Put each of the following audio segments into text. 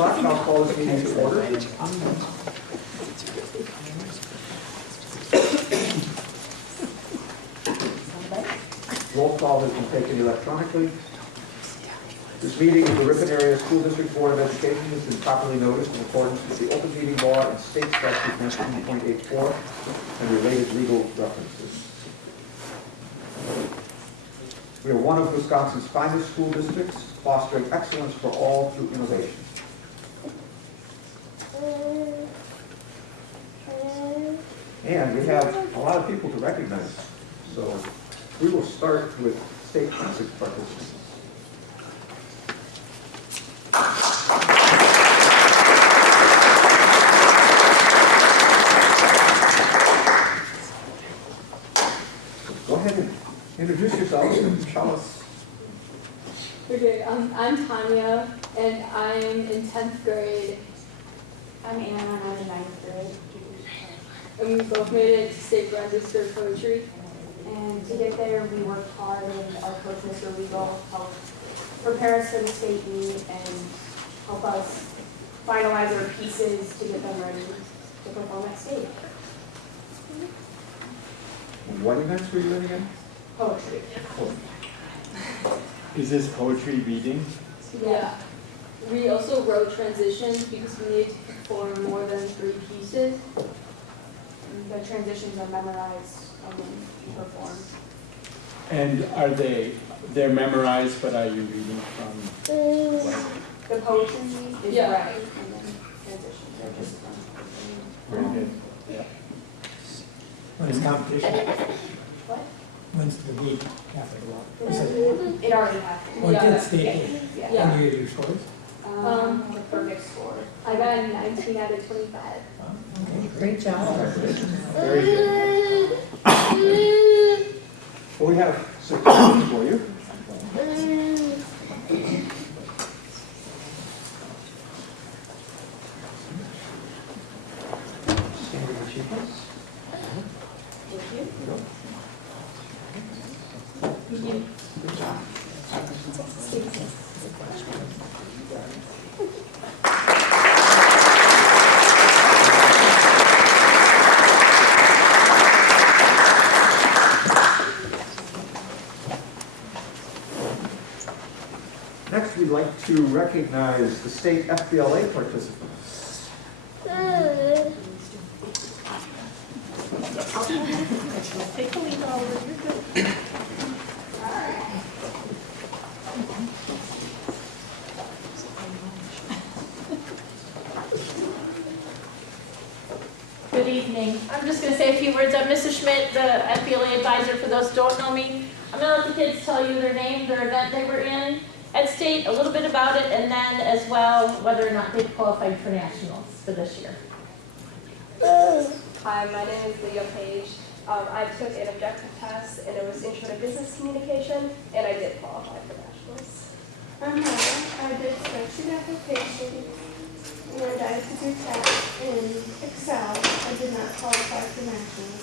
o'clock, and I'll call this meeting to order. Roll call has been taken electronically. This meeting of the Ripon Area School District Board of Education has been properly noticed in accordance with the Open Meeting Law and State Statute 19.84 and related legal references. We are one of Wisconsin's finest school districts, fostering excellence for all through innovation. And we have a lot of people to recognize. So we will start with state concert participants. Go ahead and introduce yourselves and tell us. Okay, I'm Tanya, and I'm in 10th grade. I'm Anna, and I'm in 9th grade. And we both made it to state register poetry. And to get there, we worked hard, and our coach, Mr. Legal, helped prepare us for the state meet and help us finalize our pieces to get them ready to perform at state. What events were you in again? Poetry. Is this poetry reading? Yeah. We also wrote transitions because we needed to perform more than 3 pieces. And the transitions are memorized and then performed. And they're memorized, but are you reading from? The poetry is Yeah. read, and then transitions are just from. Very good. Yeah. When's the competition? What? When's the meet after the walk? It already happened. Oh, it Yeah. did state game. Yeah. Yeah. And you get your scores? The perfect score. I got a 19 out of 25. Okay. Great job. Very good. Well, we have some questions for you. Standard achievements. Thank you. Good job. Next, we'd like to recognize the state FBLA participants. Take the lead over. You're good. Good evening. I'm just going to say a few words. I'm Mrs. Schmidt, the FBLA advisor for those who don't know me. I'm going to let the kids tell you their name, their event they were in at state, a little bit about it, and then as well whether or not they've qualified for nationals for this year. Hi, my name is Leah Page. I took an objective test, and it was Intro to Business Communication, and I did qualify for nationals. I'm Heather. I did spreadsheet application, and I took a test in Excel. I did not qualify for nationals.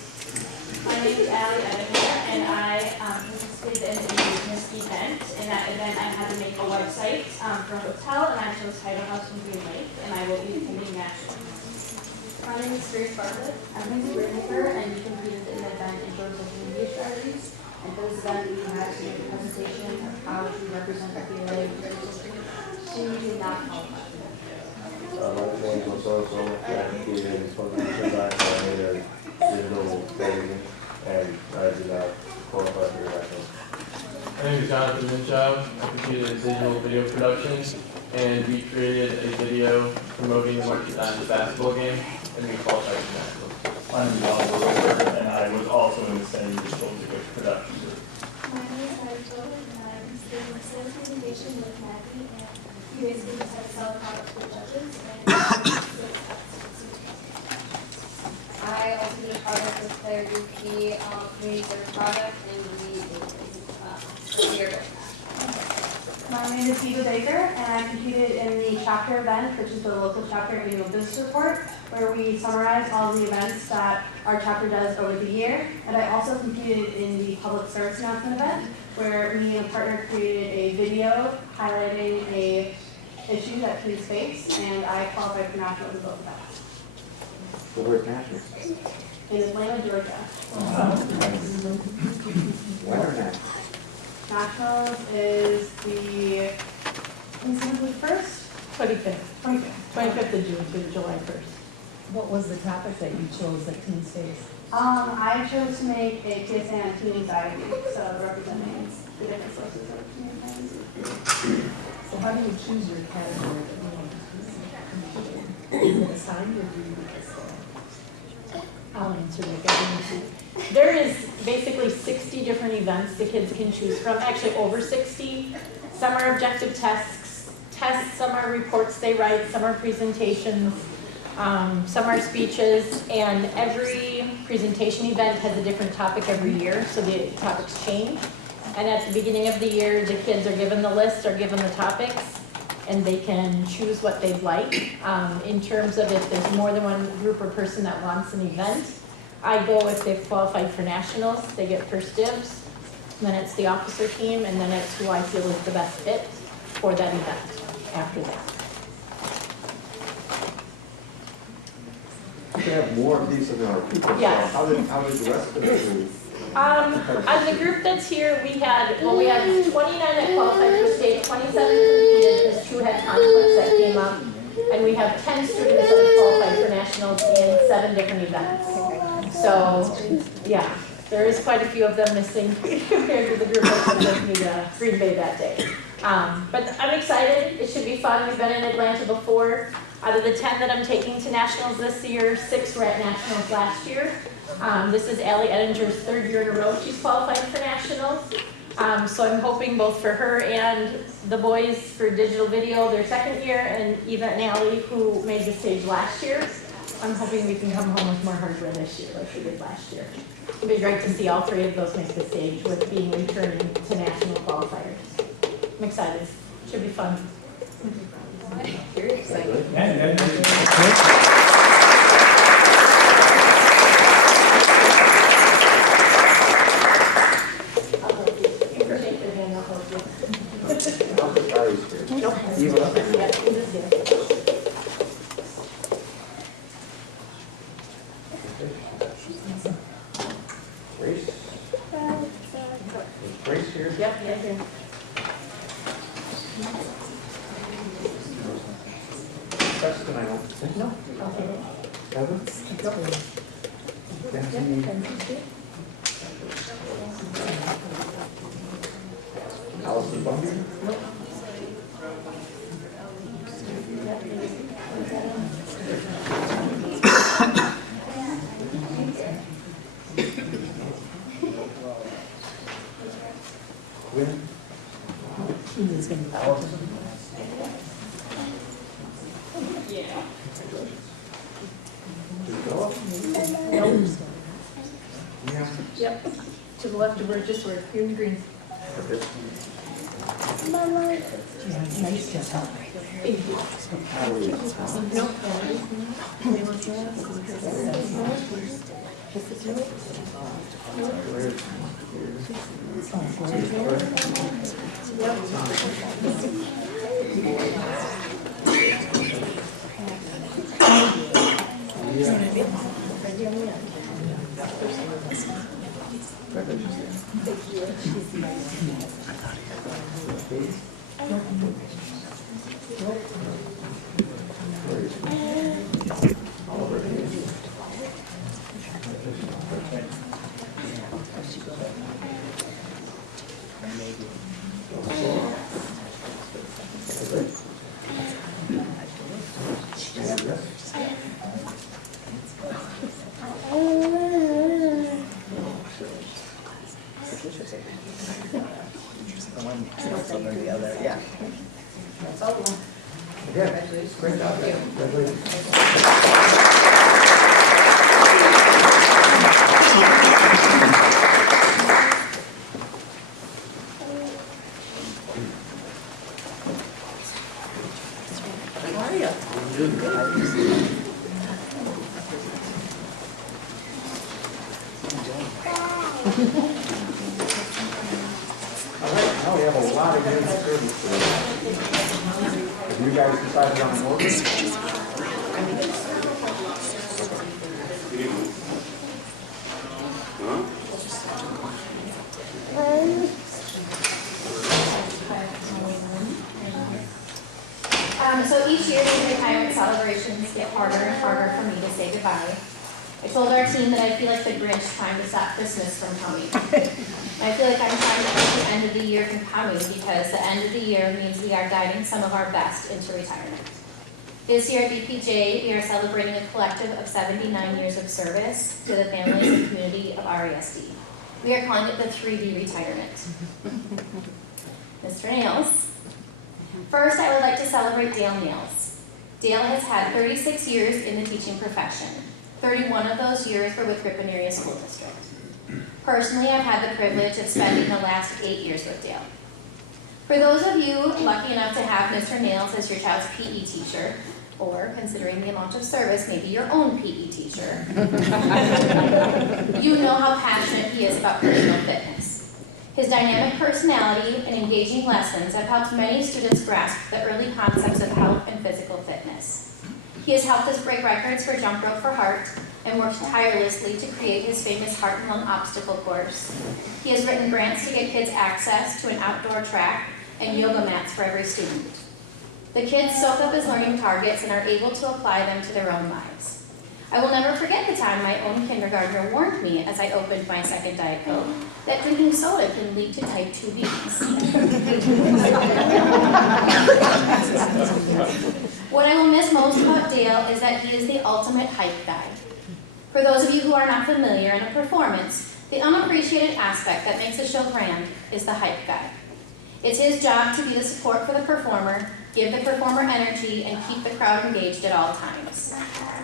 My name is Allie Edinger, and I participated in a business event. In that event, I had to make a website for a hotel, and I chose Title House in Green Lake, and I will be attending nationals. My name is Grace Bartlett. I'm Lindsay Whitaker, and we completed an event in terms of media strategies. And for this event, we had to make a presentation of how to represent the FBLA in the district. She did not qualify. My name is also in publication background and digital editing, and I did not qualify for the national. My name is Jonathan Minchow. I competed in digital video production, and we created a video promoting the March Madness basketball game, and we qualified for nationals. My name is Oliver Roper, and I was also in the same digital video production group. My name is Rachel, and I'm studying sales communication with Maggie, and we basically just had to sell products to the judges. I also did a project with Claire Dupke, community service project, and we are doing that. My name is Diva Baker, and I competed in the chapter event, which is the local chapter annual business report, where we summarize all the events that our chapter does over the year. And I also competed in the public service announcement event, where me and a partner created a video highlighting a issues at Teen Space, and I qualified for nationals in both events. So where's national? In Atlanta, Georgia. When or now? Nationals is the, the 1st? 25th of June through July 1st. What was the topic that you chose at Teen Space? I chose to make a PSA on teen anxiety, so representing the different sources of teen anxiety. So how do you choose your category that you want to do? Is it assigned or do you just I'll answer that. There is basically 60 different events the kids can choose from, actually over 60. Some are objective tests, some are reports they write, some are presentations, some are speeches, and every presentation event has a different topic every year, so the topics change. And at the beginning of the year, the kids are given the list, are given the topics, and they can choose what they'd like. In terms of if there's more than one group or person that wants an event, I go if they've qualified for nationals, they get first dibs. Then it's the officer team, and then it's who I feel is the best fit for that event after that. We have more of these than there are people. So Yes. how did the rest of them do? As the group that's here, we had 29 that qualified for state, 27 competed because 2 had conflicts that came up. And we have 10 students that have qualified for nationals in 7 different events. So, yeah, there is quite a few of them missing compared to the group that was with me to Green Bay that day. But I'm excited. It should be fun. We've been in Atlanta before. Out of the 10 that I'm taking to nationals this year, 6 were at nationals last year. This is Allie Ettinger's 3rd year in a row she's qualified for nationals. So I'm hoping both for her and the boys for digital video their 2nd year, and Eva and Allie who made the stage last year. I'm hoping we can come home with more hardware this year like we did last year. It'd be great to see all 3 of those make the stage with being returning to national qualifiers. I'm excited. Should be fun. Very excited. Grace here? Yep, yeah, here. Preston, I don't think. No. Okay. Kevin? Kenzie? Allison Bundy? Quinn? Allison? Yeah. Philip? Yeah. Yep. To the left of where just where you're in green. Okay. Nice to help. Thank you. Nope. Yeah. Yeah, great job. Congratulations. How are you? Doing good. All right, now we have a lot of good service. Have you guys decided on an order? So each year these retirement celebrations get harder and harder for me to say goodbye. I told our team that I feel like the Grinch trying to stop Christmas from coming. I feel like I'm trying to keep the end of the year from coming because the end of the year means we are guiding some of our best into retirement. This year at BPJ, we are celebrating a collective of 79 years of service to the families and community of RESD. We are calling it the 3D retirement. Mr. Nails. First, I would like to celebrate Dale Nails. Dale has had 36 years in the teaching profession. 31 of those years were with Ripon Area School District. Personally, I've had the privilege of spending the last 8 years with Dale. For those of you lucky enough to have Mr. Nails as your child's PE teacher, or considering the amount of service, maybe your own PE teacher, you know how passionate he is about personal fitness. His dynamic personality and engaging lessons have helped many students grasp the early concepts of health and physical fitness. He has helped us break records for jump rope for heart and worked tirelessly to create his famous heart and lung obstacle course. He has written grants to get kids access to an outdoor track and yoga mats for every student. The kids soak up his learning targets and are able to apply them to their own lives. I will never forget the time my own kindergartner warned me as I opened my second Diet Coke that drinking soda can lead to type 2 diabetes. What I will miss most about Dale is that he is the ultimate hype guy. For those of you who are not familiar in a performance, the unappreciated aspect that makes a show grand is the hype guy. It's his job to be the support for the performer, give the performer energy, and keep the crowd engaged at all times.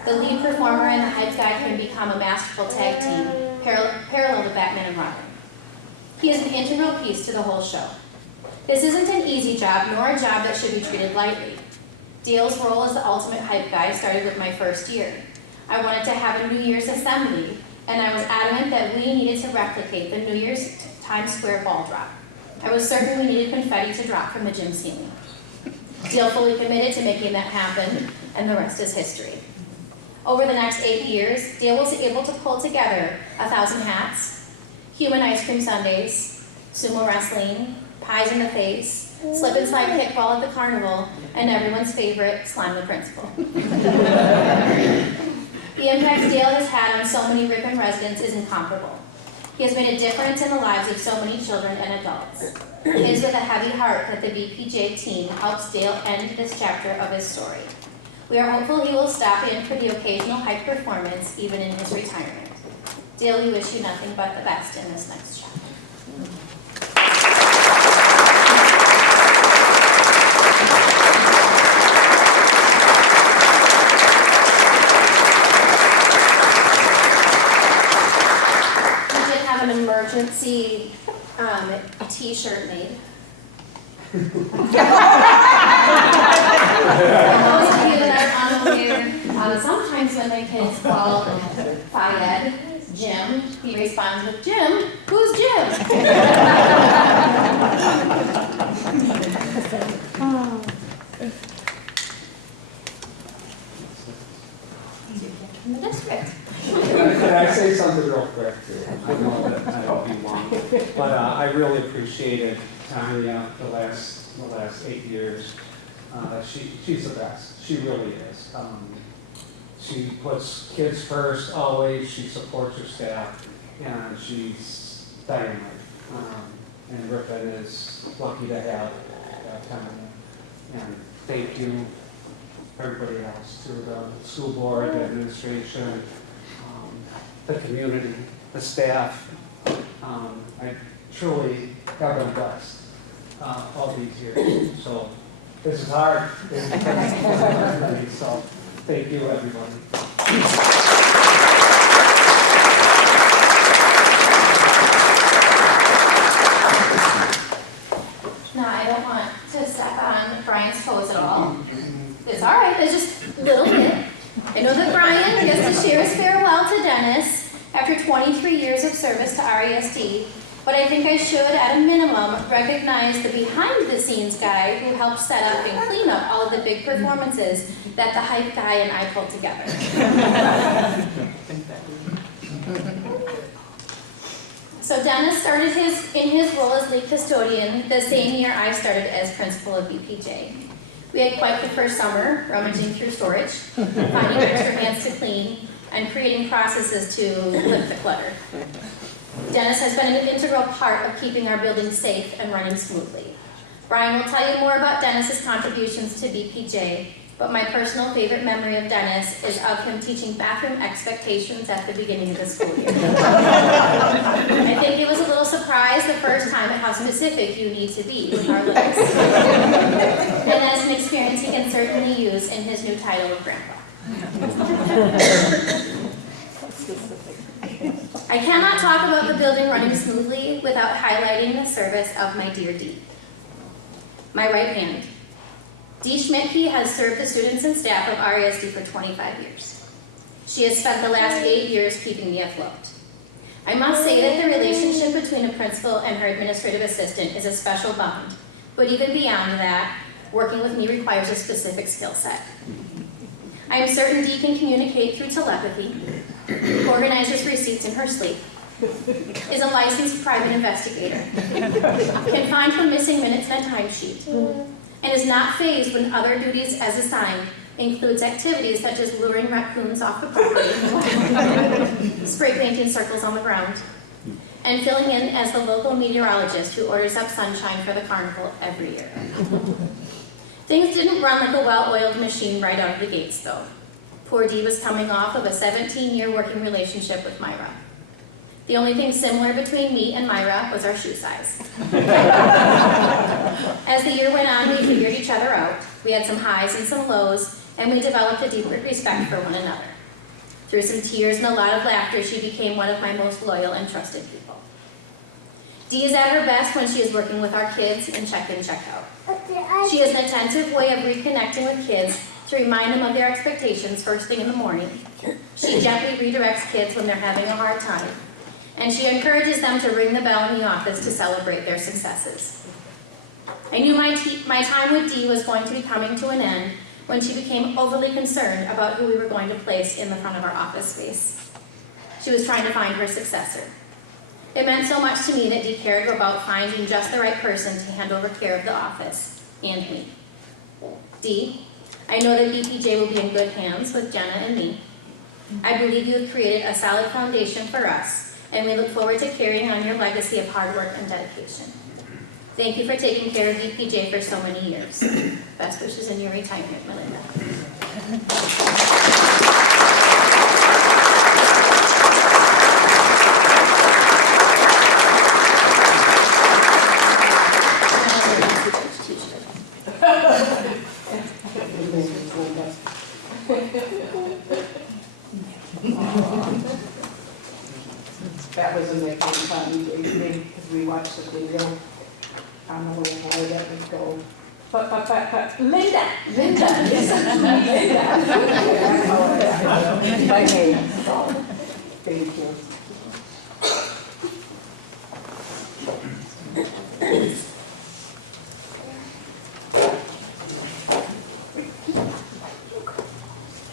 The lead performer and the hype guy can become a masterful tag team, parallel to Batman and Robin. He is an integral piece to the whole show. This isn't an easy job, nor a job that should be treated lightly. Dale's role as the ultimate hype guy started with my first year. I wanted to have a New Year's assembly, and I was adamant that we needed to replicate the New Year's Times Square ball drop. I was certain we needed confetti to drop from the gym ceiling. Dale fully committed to making that happen, and the rest is history. Over the next 8 years, Dale was able to pull together 1,000 hats, human ice cream sundaes, sumo wrestling, pies in the face, slip and slide kickball at the carnival, and everyone's favorite, Slime the Principal. The impact Dale has had on so many Ripon residents is incomparable. He has made a difference in the lives of so many children and adults. It is with a heavy heart that the BPJ team helps Dale end this chapter of his story. We are hopeful he will stop in for the occasional hype performance, even in his retirement. Dale, we wish you nothing but the best in this next chapter. An emergency t-shirt made. For those of you that are unaware, sometimes when my kids call Fayed Jim, he responds with, Jim? Who's Jim? In the district. Can I say something real quick too? I know that I don't be long, but I really appreciated Tanya the last 8 years. She's the best. She really is. She puts kids first always. She supports her staff, and she's dynamite. And Ripon is lucky to have Tanya. And thank you, everybody else, to the school board, the administration, the community, the staff. I truly have been blessed all these years. So this is hard. So thank you, everybody. Now, I don't want to step on Brian's toes at all. It's all right. There's just a little bit. I know that Brian gets to share his farewell to Dennis after 23 years of service to RESD, But I think I should, at a minimum, recognize the behind-the-scenes guy who helped set up and clean up all of the big performances that the hype guy and I pulled together. So Dennis started in his role as lead custodian the same year I started as principal of BPJ. We had quite the first summer, rummaging through storage, finding extra hands to clean, and creating processes to lift the clutter. Dennis has been an integral part of keeping our building safe and running smoothly. Brian will tell you more about Dennis's contributions to BPJ, but my personal favorite memory of Dennis is of him teaching bathroom expectations at the beginning of the school year. I think he was a little surprised the first time at how specific you need to be with our limits. And that's an experience he can certainly use in his new title of Grandpa. I cannot talk about the building running smoothly without highlighting the service of my dear Dee. My right hand. Dee Schmidtke has served the students and staff of RESD for 25 years. She has spent the last 8 years keeping me afloat. I must say that the relationship between a principal and her administrative assistant is a special bond, but even beyond that, working with me requires a specific skill set. I am certain Dee can communicate through telepathy, organizes receipts in her sleep, is a licensed private investigator, can find her missing minutes in a timesheet, and is not fazed when other duties as assigned includes activities such as luring raccoons off the property, spray painting circles on the ground, and filling in as the local meteorologist who orders up sunshine for the carnival every year. Things didn't run like a well-oiled machine right out of the gates, though. Poor Dee was coming off of a 17-year working relationship with Myra. The only thing similar between me and Myra was our shoe size. As the year went on, we figured each other out. We had some highs and some lows, and we developed a deeper respect for one another. Through some tears and a lot of laughter, she became one of my most loyal and trusted people. Dee is at her best when she is working with our kids in check-in, check-out. She has an attentive way of reconnecting with kids to remind them of their expectations first thing in the morning. She gently redirects kids when they're having a hard time, and she encourages them to ring the bell in the office to celebrate their successes. I knew my time with Dee was going to be coming to an end when she became overly concerned about who we were going to place in the front of our office space. She was trying to find her successor. It meant so much to me that Dee cared about finding just the right person to hand over care of the office, and me. Dee, I know that BPJ will be in good hands with Jenna and me. I believe you have created a solid foundation for us, and we look forward to carrying on your legacy of hard work and dedication. Thank you for taking care of BPJ for so many years. Best wishes in your retirement, Melinda. That was amazing fun evening because we watched the video. I don't know where that would go. But Linda, Linda, listen to me, Linda. By name. Thank you.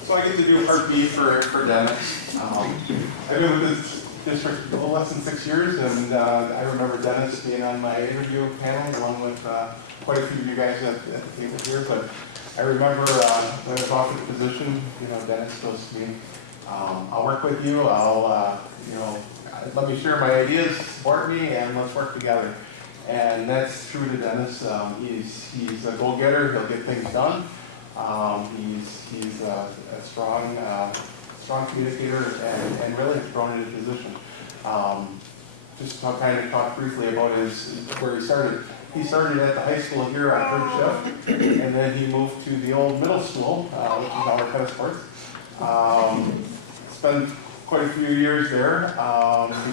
So I get to do Part B for Dennis. I've been with this district a little less than 6 years, and I remember Dennis being on my interview panel along with quite a few of you guys at the table here. But I remember when I was offered the position, Dennis goes to me, "I'll work with you. Let me share my ideas, support me, and let's work together." And that's true to Dennis. He's a go-getter. He'll get things done. He's a strong communicator and really has grown in his position. Just to kind of talk briefly about where he started. He started at the high school here on third shift, and then he moved to the old middle school, which is our tennis courts. Spent quite a few years there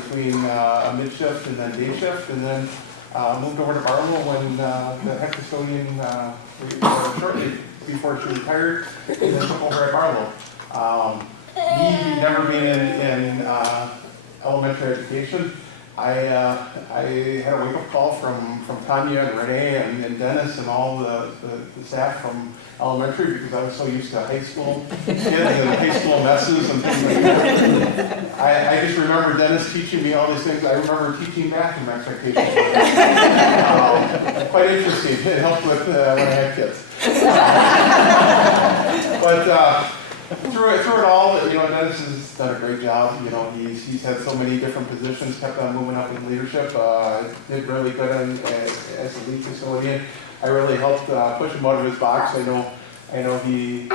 between a mid shift and then day shift, and then moved over to Barlow when the head custodian shortly before she retired, and then took over at Barlow. He'd never been in elementary education. I had a wake-up call from Tanya and Renee and Dennis and all the staff from elementary, because I was so used to high school kids and high school messes and things like that. I just remember Dennis teaching me all these things. I remember teaching math in my expectations. Quite interesting. It helped with when I had kids. But through it all, Dennis has done a great job. He's had so many different positions, kept on moving up in leadership. Did really good as a lead custodian. I really helped push him out of his box. I know he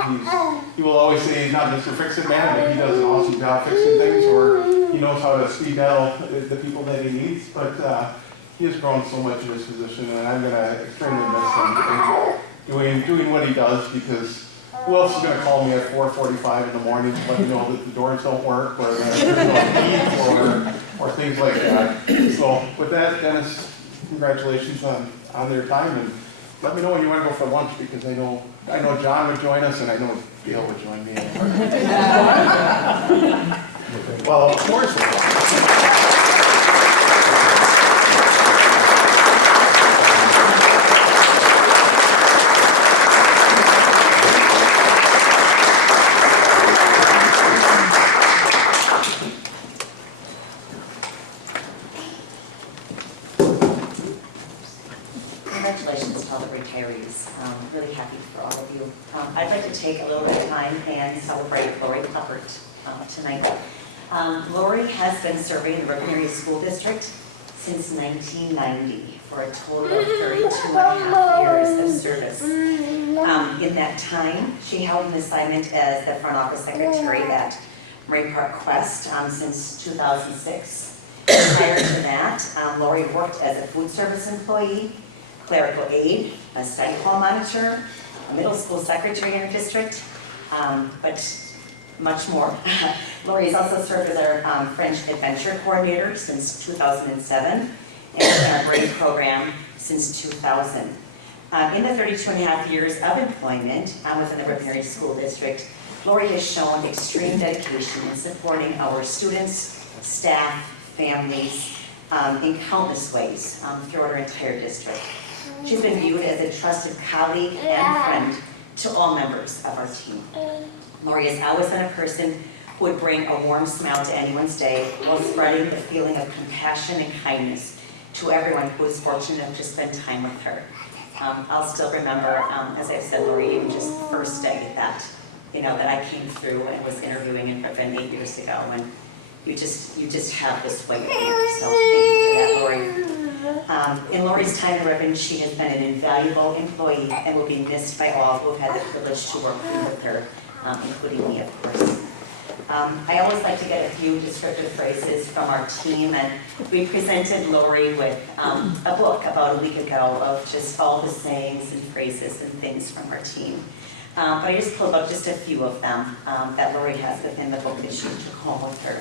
will always say he's not Mr. Fix-It Man, but he does an awesome job fixing things, or he knows how to speed dial the people that he needs. But he has grown so much in his position, and I'm going to extremely miss him doing what he does, because who else is going to call me at 4:45 in the morning to let me know that the doors don't work, or there's no heat, or things like that. So with that, Dennis, congratulations on their time, and let me know when you want to go for lunch, because I know John would join us, and I know Gail would join me. Well, of course. Congratulations to all the retirees. Really happy for all of you. I'd like to take a little bit of time and celebrate Lori Puppert tonight. Lori has been serving the Ripon Area School District since 1990 for a total of 32 and a half years of service. In that time, she held an assignment as the front office secretary at Marine Park Quest since 2006. Prior to that, Lori worked as a food service employee, clerical aide, a study hall monitor, a middle school secretary in her district, but much more. Lori has also served as our French adventure coordinator since 2007 and has been our grade program since 2000. In the 32 and a half years of employment within the Ripon Area School District, Lori has shown extreme dedication in supporting our students, staff, families in countless ways throughout our entire district. She's been viewed as a trusted colleague and friend to all members of our team. Lori has always been a person who would bring a warm smile to anyone's day while spreading the feeling of compassion and kindness to everyone who was fortunate enough to spend time with her. I'll still remember, as I said, Lori, even just the first day that I came through and was interviewing in Ripon 8 years ago, and you just have this way of you. So thank you for that, Lori. In Lori's time in Ripon, she has been an invaluable employee and will be missed by all who have had the privilege to work with her, including me, of course. I always like to get a few descriptive phrases from our team, and we presented Lori with a book about a week ago of just all the sayings and phrases and things from our team. But I just pulled up just a few of them that Lori has within the book that she took home with her.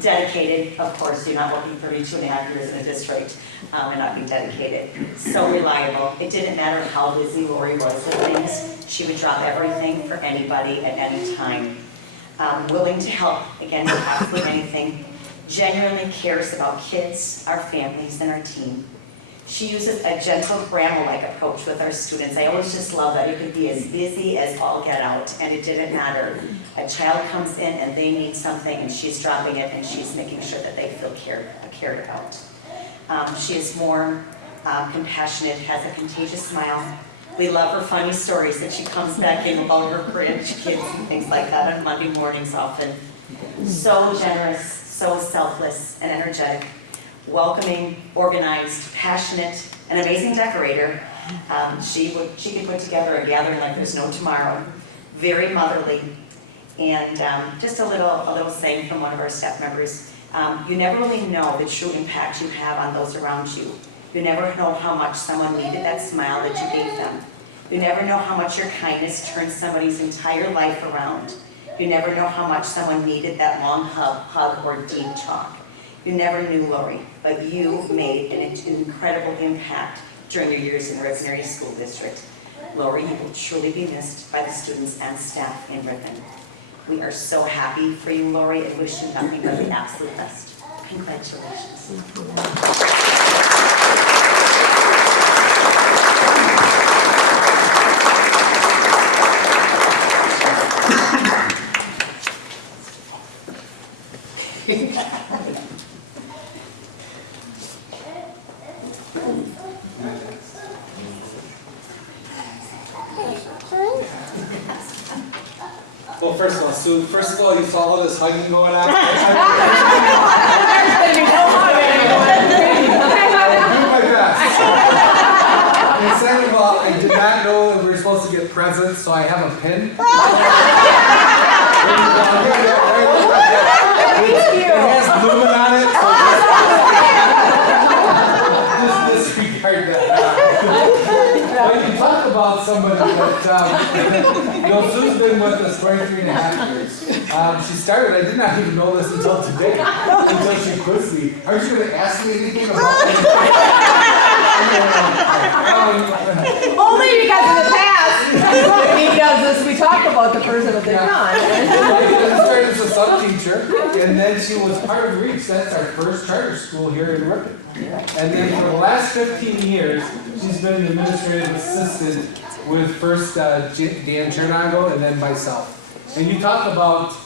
Dedicated, of course, you're not working 32 and a half years in a district and not being dedicated. So reliable. It didn't matter how busy Lori was with things. She would drop everything for anybody at any time. Willing to help, again, with absolutely anything. Genuinely cares about kids, our families, and our team. She uses a gentle grandma-like approach with our students. I always just love that. You could be as busy as all get out, and it didn't matter. A child comes in and they need something, and she's dropping it, and she's making sure that they feel cared about. She is warm, compassionate, has a contagious smile. We love her funny stories that she comes back in about her grandkids and things like that on Monday mornings often. So generous, so selfless and energetic. Welcoming, organized, passionate, an amazing decorator. She could put together a gathering like there's no tomorrow. Very motherly. And just a little saying from one of our staff members. You never really know the true impact you have on those around you. You never know how much someone needed that smile that you gave them. You never know how much your kindness turned somebody's entire life around. You never know how much someone needed that long hug or deep talk. You never knew, Lori, but you made an incredible impact during your years in the Ripon Area School District. Lori, you will truly be missed by the students and staff in Ripon. We are so happy for you, Lori, and wish you nothing but the absolute best. Congratulations. Well, first of all, Sue, you saw all this hugging going on? I'll do my best. And second of all, I did not know that we were supposed to get presents, so I have a pin. It has lumen on it, so just disregard that. When you talk about somebody that, Sue's been with us 23.5 years. She started, I did not even know this until today, until she quizzed me. Aren't you going to ask me anything about it? Only because in the past, when he does this, we talk about the person that they're on. I started as a sub teacher, and then she was part of REACH. That's our first charter school here in Ripon. And then for the last 15 years, she's been an administrative assistant with first Dan Chernago and then myself. And you talk about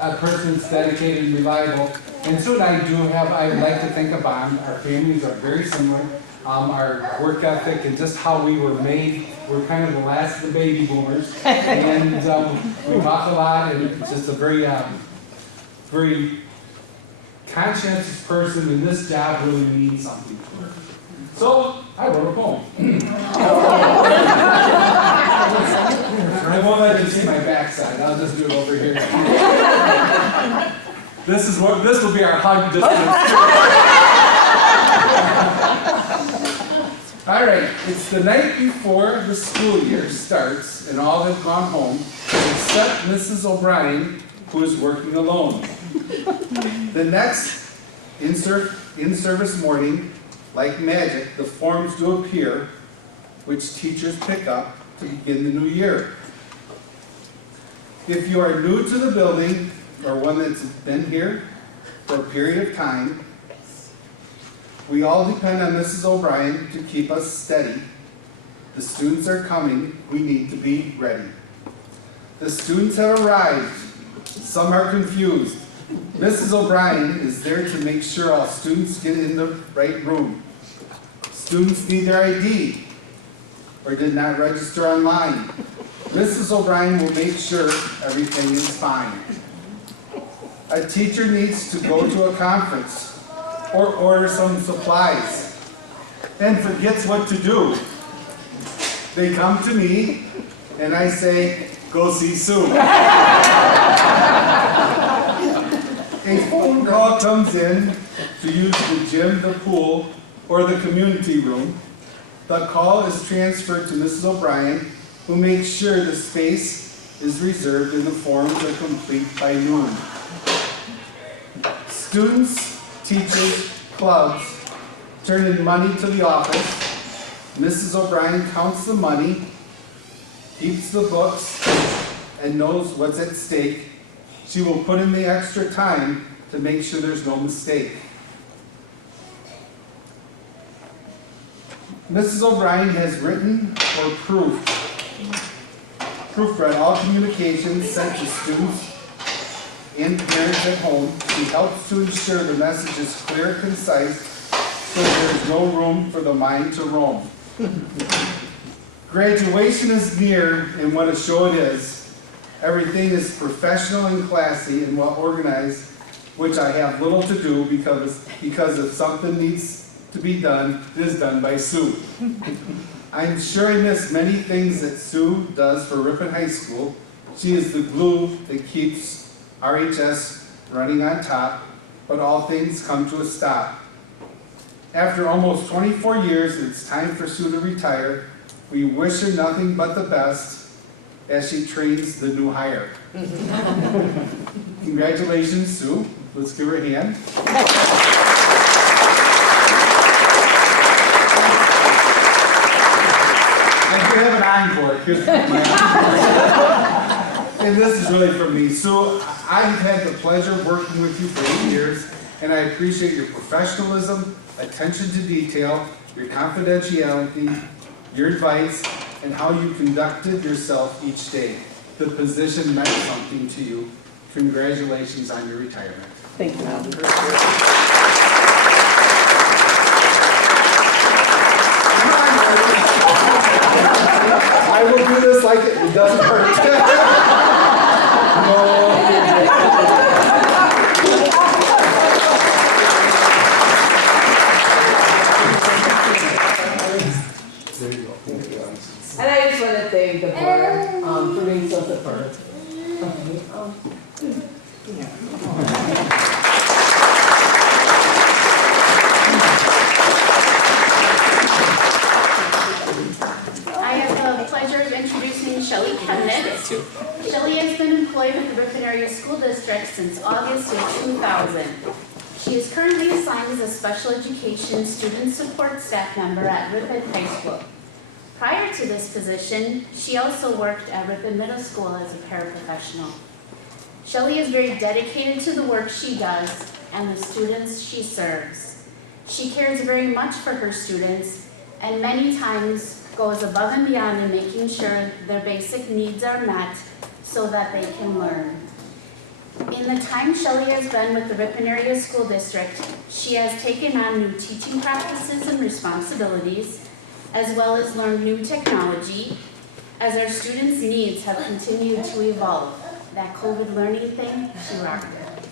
a person that's dedicated and reliable. And Sue and I I like to think a bond. Our families are very similar. Our work ethic and just how we were made. We're kind of the last of the baby boomers. And we talk a lot, and it's just a very, very conscientious person, and this job really means something to her. So, I wrote a poem. I won't let you see my backside. I'll just do it over here. This will be our hug distance. All right, it's the night before the school year starts, and all have gone home, except Mrs. O'Brien, who is working alone. The next in-service morning, like magic, the forms do appear, which teachers pick up to begin the new year. If you are new to the building, or one that's been here for a period of time, we all depend on Mrs. O'Brien to keep us steady. The students are coming, we need to be ready. The students have arrived, some are confused. Mrs. O'Brien is there to make sure all students get in the right room. Students need their ID or did not register online. Mrs. O'Brien will make sure everything is fine. A teacher needs to go to a conference or order some supplies and forgets what to do. They come to me and I say, go see Sue. A phone call comes in to use the gym, the pool, or the community room. The call is transferred to Mrs. O'Brien, who makes sure the space is reserved and the forms are complete by noon. Students, teachers, clubs turn in money to the office. Mrs. O'Brien counts the money, keeps the books, and knows what's at stake. She will put in the extra time to make sure there's no mistake. Mrs. O'Brien has written or proofread all communications sent to students and parents at home. She helps to ensure the message is clear and concise so there is no room for the mind to roam. Graduation is near, and what a show it is. Everything is professional and classy and well organized, which I have little to do because if something needs to be done, it is done by Sue. I'm sure I miss many things that Sue does for Ripon High School. She is the glue that keeps RHS running on top, but all things come to a stop. After almost 24 years, it's time for Sue to retire. We wish her nothing but the best as she trains the new hire. Congratulations, Sue. Let's give her a hand. I do have an encore. Here's my encore. And this is really for me. Sue, I've had the pleasure of working with you for 8 years, and I appreciate your professionalism, attention to detail, your confidentiality, your advice, and how you conducted yourself each day. The position meant something to you. Congratulations on your retirement. Thank you. I will do this like it doesn't hurt. And I just want to thank the board for being so supportive. I have the pleasure of introducing Shelley Kemnitz. Shelley has been employed with the Ripon Area School District since August of 2000. She is currently assigned as a special education student support staff member at Ripon High School. Prior to this position, she also worked at Ripon Middle School as a paraprofessional. Shelley is very dedicated to the work she does and the students she serves. She cares very much for her students and many times goes above and beyond in making sure their basic needs are met so that they can learn. In the time Shelley has been with the Ripon Area School District, she has taken on new teaching practices and responsibilities, as well as learned new technology, as our students' needs have continued to evolve. That COVID learning thing, she rocked it.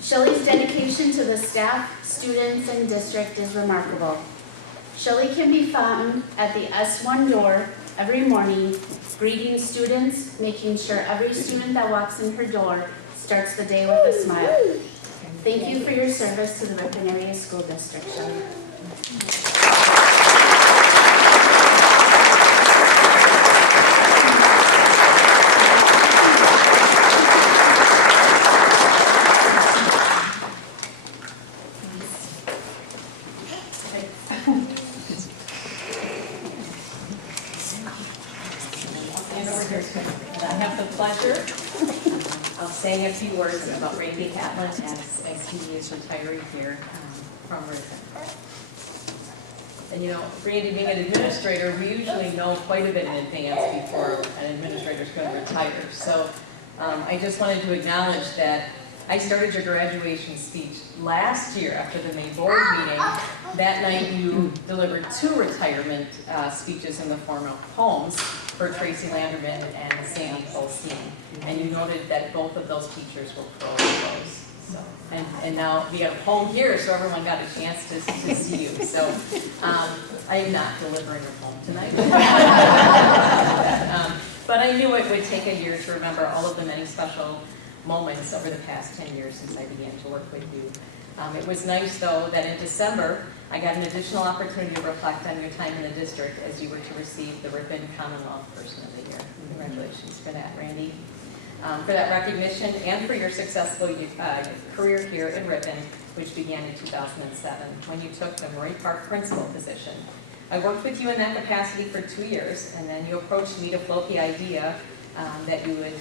Shelley's dedication to the staff, students, and district is remarkable. Shelley can be found at the S1 door every morning, greeting students, making sure every student that walks in her door starts the day with a smile. Thank you for your service to the Ripon Area School District, Shelley. I have the pleasure of saying a few words about Randy Catlin as he is retiring here from Ripon. And you know, Randy being an administrator, we usually know quite a bit in advance before an administrator is going to retire. So I just wanted to acknowledge that I started your graduation speech last year after the May board meeting. That night you delivered 2 retirement speeches in the form of poems for Tracy Landerman and Sandy Polstein. And you noted that both of those teachers were pros. So, and now we have a poem here, so everyone got a chance to see you. So I am not delivering a poem tonight. But I knew it would take a year to remember all of the many special moments over the past 10 years since I began to work with you. It was nice, though, that in December, I got an additional opportunity to reflect on your time in the district as you were to receive the Ripon Commonwealth Person of the Year. Congratulations for that, Randy. For that recognition and for your successful career here in Ripon, which began in 2007, when you took the Murray Park principal position. I worked with you in that capacity for 2 years, and then you approached me to float the idea that you would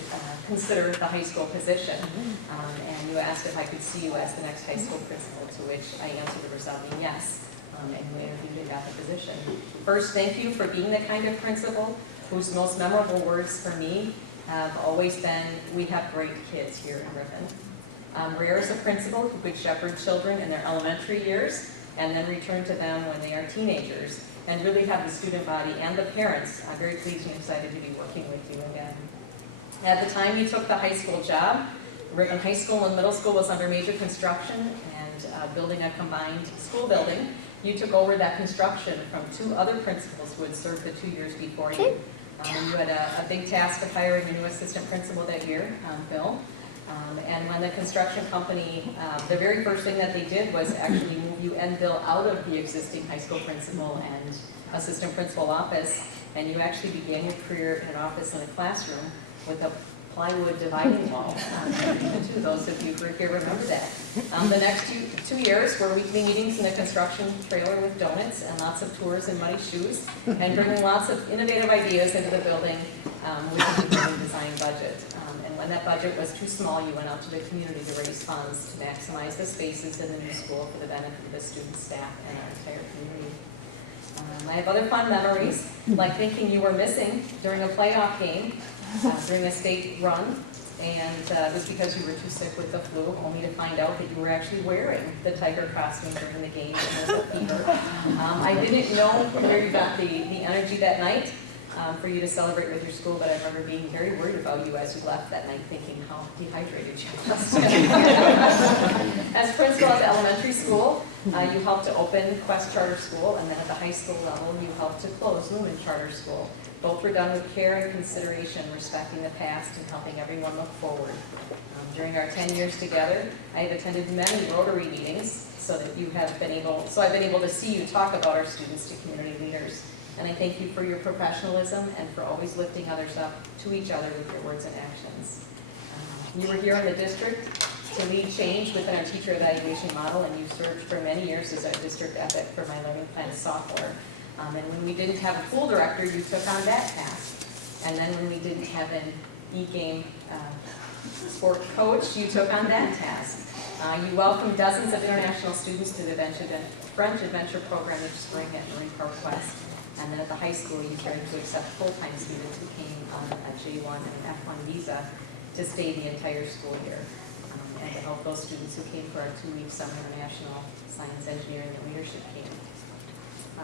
consider the high school position. And you asked if I could see you as the next high school principal, to which I answered a resounding yes. And you interviewed and got the position. First, thank you for being the kind of principal whose most memorable words for me have always been, we have great kids here in Ripon. Rare is a principal who could shepherd children in their elementary years and then return to them when they are teenagers, and really have the student body and the parents very pleased and excited to be working with you again. At the time you took the high school job, Ripon High School and Middle School was under major construction and building a combined school building. You took over that construction from 2 other principals who had served the 2 years before you. You had a big task of hiring a new assistant principal that year, Bill. And when the construction company, the very first thing that they did was actually move you and Bill out of the existing high school principal and assistant principal office, and you actually began your career in an office in a classroom with a plywood dividing wall. Those of you who are here remember that. The next two years were weekly meetings in a construction trailer with donuts and lots of tours in muddy shoes, and bringing lots of innovative ideas into the building with the building design budget. And when that budget was too small, you went out to the community to raise funds to maximize the spaces in the new school for the benefit of the students, staff, and our entire community. I have other fun memories, like thinking you were missing during a playoff game, during a state run, and it was because you were too sick with the flu, only to find out that you were actually wearing the tiger costume during the game and there was a fever. I didn't know where you got the energy that night for you to celebrate with your school, but I remember being very worried about you as you left that night, thinking how dehydrated you must have. As principal at the elementary school, you helped to open Quest Charter School, and then at the high school level, you helped to close Lumen Charter School. Both were done with care and consideration, respecting the past and helping everyone look forward. During our 10 years together, I have attended many Rotary meetings, so that you have been able, so I've been able to see you talk about our students to community leaders. And I thank you for your professionalism and for always lifting others up to each other with your words and actions. You were here in the district to lead change within our teacher evaluation model, and you served for many years as our district epic for My Learning Plan software. And when we didn't have a pool director, you took on that task. And then when we didn't have an e-game sport coach, you took on that task. You welcomed dozens of international students to the French Adventure program each spring at Marine Park West. And then at the high school, you started to accept full-time students who came on a J1 and F1 visa to stay the entire school year. And to help those students who came for our 2-week summer international science, engineering, and leadership camp.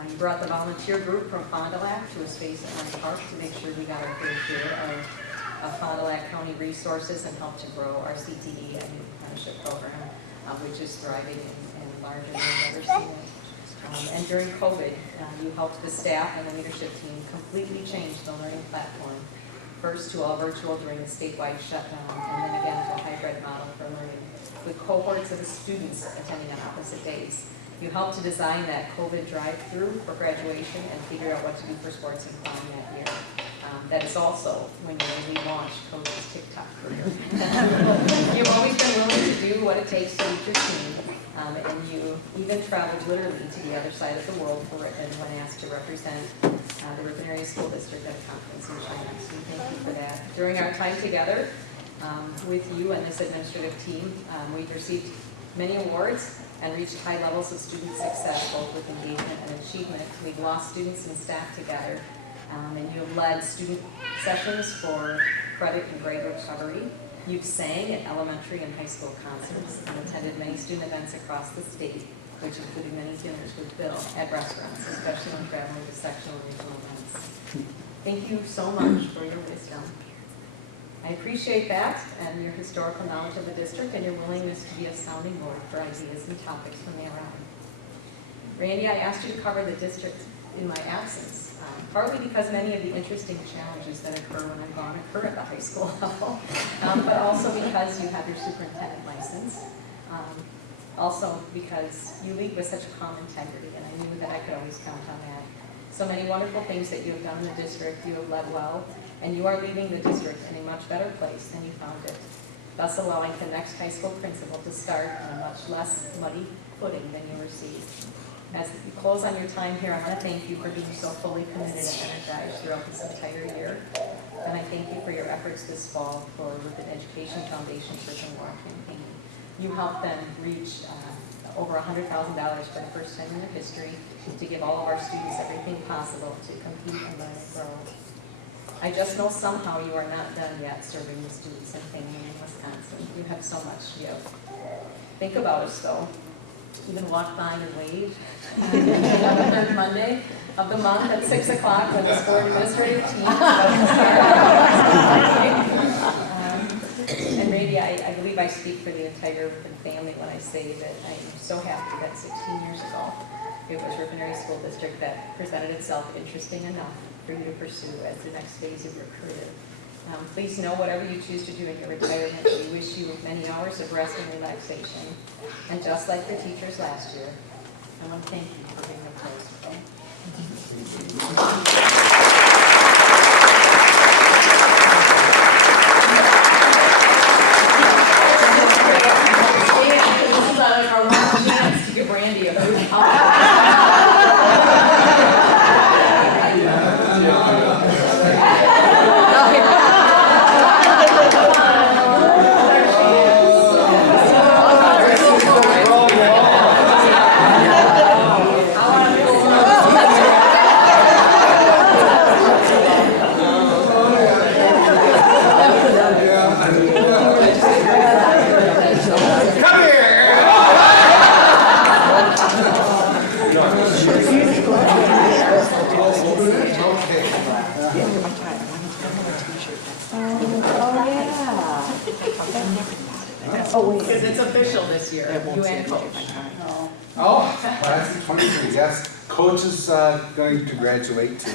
You brought the volunteer group from Fond du Lac to a space at Marine Park to make sure we got our fair share of Fond du Lac County resources and helped to grow our CTE and youth apprenticeship program, which is thriving and larger than we've ever seen it. And during COVID, you helped the staff and the leadership team completely change the learning platform, first to all virtual during the statewide shutdown, and then again to a hybrid model for learning, with cohorts of students attending on opposite days. You helped to design that COVID drive-through for graduation and figure out what to do for sports and fun that year. That is also when you really launched Coach's TikTok career. You've always been willing to do what it takes to lead your team, and you even traveled literally to the other side of the world for it, and when asked to represent the Ripon Area School District at a conference in China. So we thank you for that. During our time together with you and this administrative team, we've received many awards and reached high levels of student success, both with engagement and achievement. We've lost students and staff together, and you have led student sessions for credit and grade recovery. You've sang at elementary and high school concerts and attended many student events across the state, which included many dinners with Bill at restaurants, especially when traveling to sectional and regional events. Thank you so much for your wisdom. I appreciate that and your historical knowledge of the district and your willingness to be a sounding board for ideas and topics from around. Randy, I asked you to cover the district in my absence, partly because many of the interesting challenges that occur when I'm gone occur at the high school level, but also because you have your superintendent license. Also because you lead with such calm integrity, and I knew that I could always count on that. So many wonderful things that you have done in the district, you have led well, and you are leaving the district in a much better place than you found it, thus allowing the next high school principal to start on a much less muddy footing than you received. As you close on your time here, I want to thank you for being so fully committed and energized throughout this entire year. And I thank you for your efforts this fall for Ripon Education Foundation Church and War campaign. You helped them reach over $100,000 for the first time in their history to give all of our students everything possible to compete and learn and grow. I just know somehow you are not done yet serving the students and family in Wisconsin. You have so much to give. Think about us though. Even walk by and wave on the third Monday of the month at 6 o'clock when the sport administrative team and maybe I believe I speak for the entire Ripon family when I say that I am so happy that 16 years ago it was Ripon Area School District that presented itself interesting enough for you to pursue as the next phase of your career. Please know whatever you choose to do in your retirement, we wish you many hours of rest and relaxation. And just like the teachers last year, I want to thank you for being a close. This is like our one chance to give Randy a food. Oh, wait. Because it's official this year, you and Coach. Oh, class of 23, yes. Coach is going to graduate too.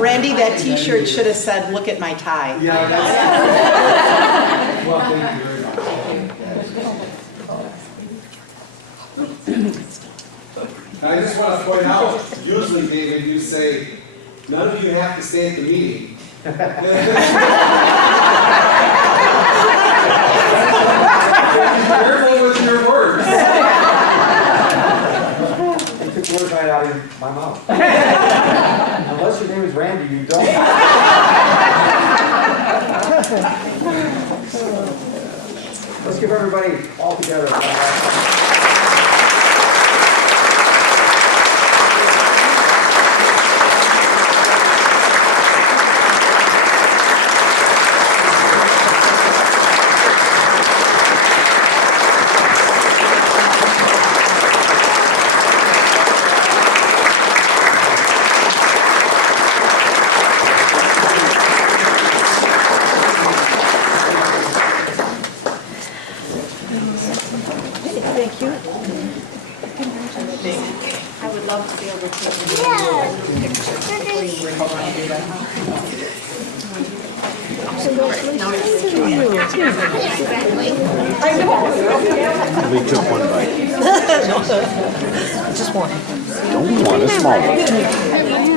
Randy, that T-shirt should have said, "Look at my tie." Yeah, that's. Well, thank you very much. I just want to point out, usually, David, you say, none of you have to stay at the meeting. Careful with your words. You took words right out of my mouth. Unless your name is Randy, you don't. Let's give everybody all together. Thank you. I would love to be able to take a picture before you were We took one bite. Just one. Don't want a small one.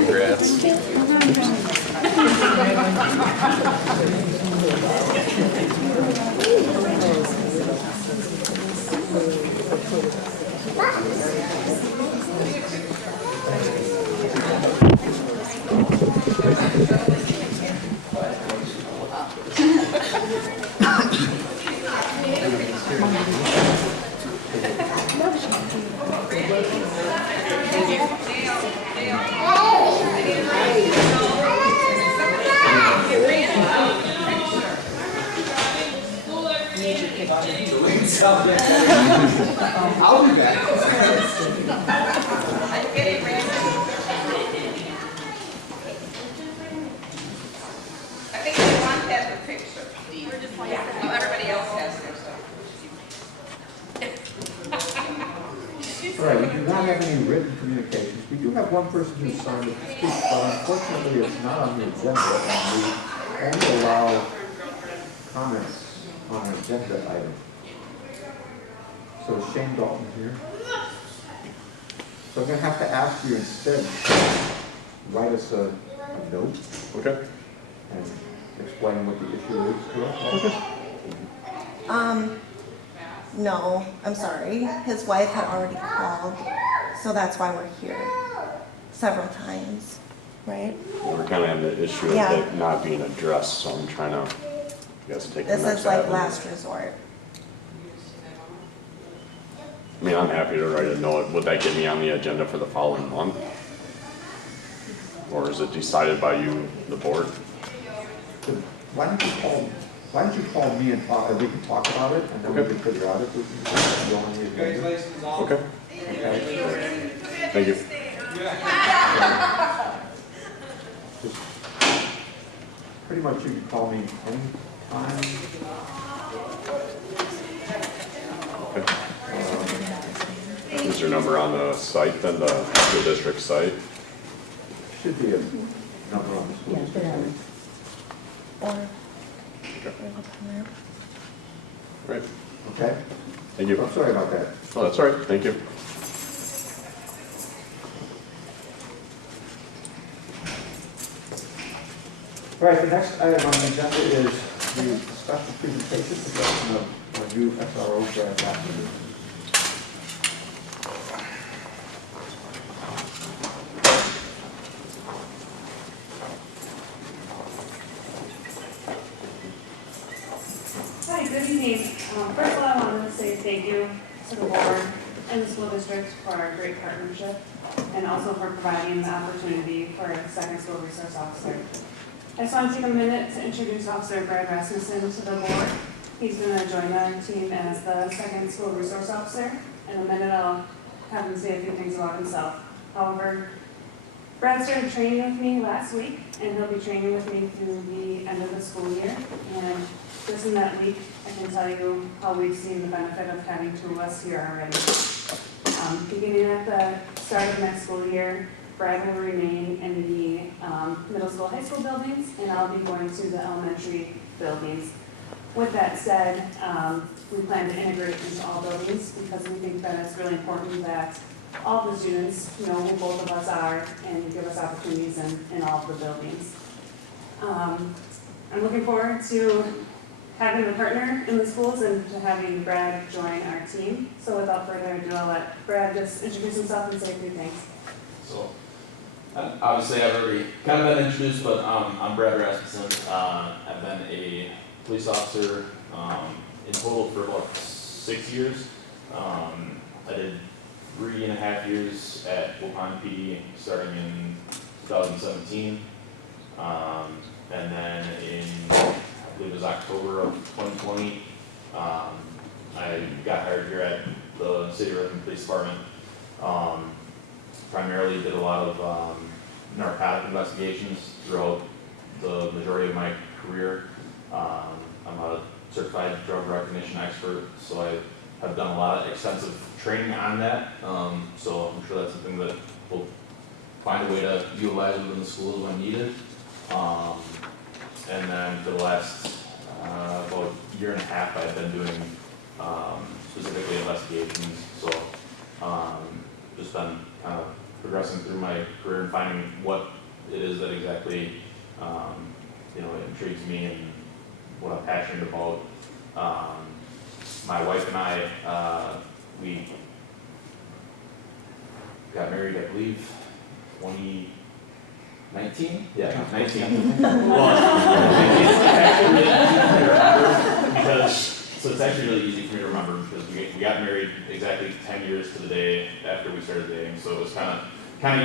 Congrats. I'll be back. I think they want that for picture. Oh, everybody else has their stuff. All right, we do not have any written communications. We do have one person who signed up to speak, but unfortunately it's not on the agenda, and we only allow comments on an agenda item. So is Shane Dalton here? So I'm gonna have to ask you instead, write us a note. Okay. And explain what the issue is to us. Okay. No, I'm sorry. His wife had already called, so that's why we're here several times, right? We're kind of having the issue of it not being addressed, so I'm trying to, I guess, take the This next is like avenue. last resort. I mean, I'm happy to write a note. Would that get me on the agenda for the following month? Or is it decided by you, the board? Why don't you call me and talk, or we can talk about it, and then we can figure out if we can go on the agenda. Congratulations all. Okay. Okay. Thank you. Just pretty much you can call me anytime. Okay. Is your number on the site then, the school district site? Should be a number on the school district site. Or Right. Okay? Thank you. I'm sorry about that. Oh, that's all right. Thank you. All right, the next item on the agenda is the special presentation production of a new SRO grad document. Hi, good evening. First of all, I wanted to say thank you to the board and the school district for our great partnership and also for providing the opportunity for a second school resource officer. I just want to take a minute to introduce Officer Brad Rasmussen to the board. He's going to join our team as the second school resource officer. In a minute, I'll have him say a few things about himself. However, Brad started training with me last week, and he'll be training with me through the end of the school year. And just in that week, I can tell you how we've seen the benefit of having two of us here already. Beginning at the start of next school year, Brad will remain in the middle school, high school buildings, and I'll be going to the elementary buildings. With that said, we plan to integrate into all buildings because we think that it's really important that all the students know who both of us are and give us opportunities in all of the buildings. I'm looking forward to having a partner in the schools and to having Brad join our team. So without further ado, I'll let Brad just introduce himself and say a few things. So, obviously I've already kind of been introduced, but I'm Brad Rasmussen. I've been a police officer in total for about 6 years. I did 3.5 years at Ripon PD starting in 2017. And then in, I believe it was October of 2020, I got hired here at the City of Ripon Police Department. Primarily did a lot of narcotic investigations throughout the majority of my career. I'm a certified drug recognition expert, so I have done a lot of extensive training on that. So I'm sure that's something that we'll find a way to utilize within the schools when needed. And then for the last about 1.5 years, I've been doing specifically investigations. So just been kind of progressing through my career and finding what it is that exactly intrigues me and what I'm passionate about. My wife and I, we got married, I believe, 2019? Yeah, 19. So it's actually really easy for me to remember because we got married exactly 10 years to the day after we started dating, so it was kind of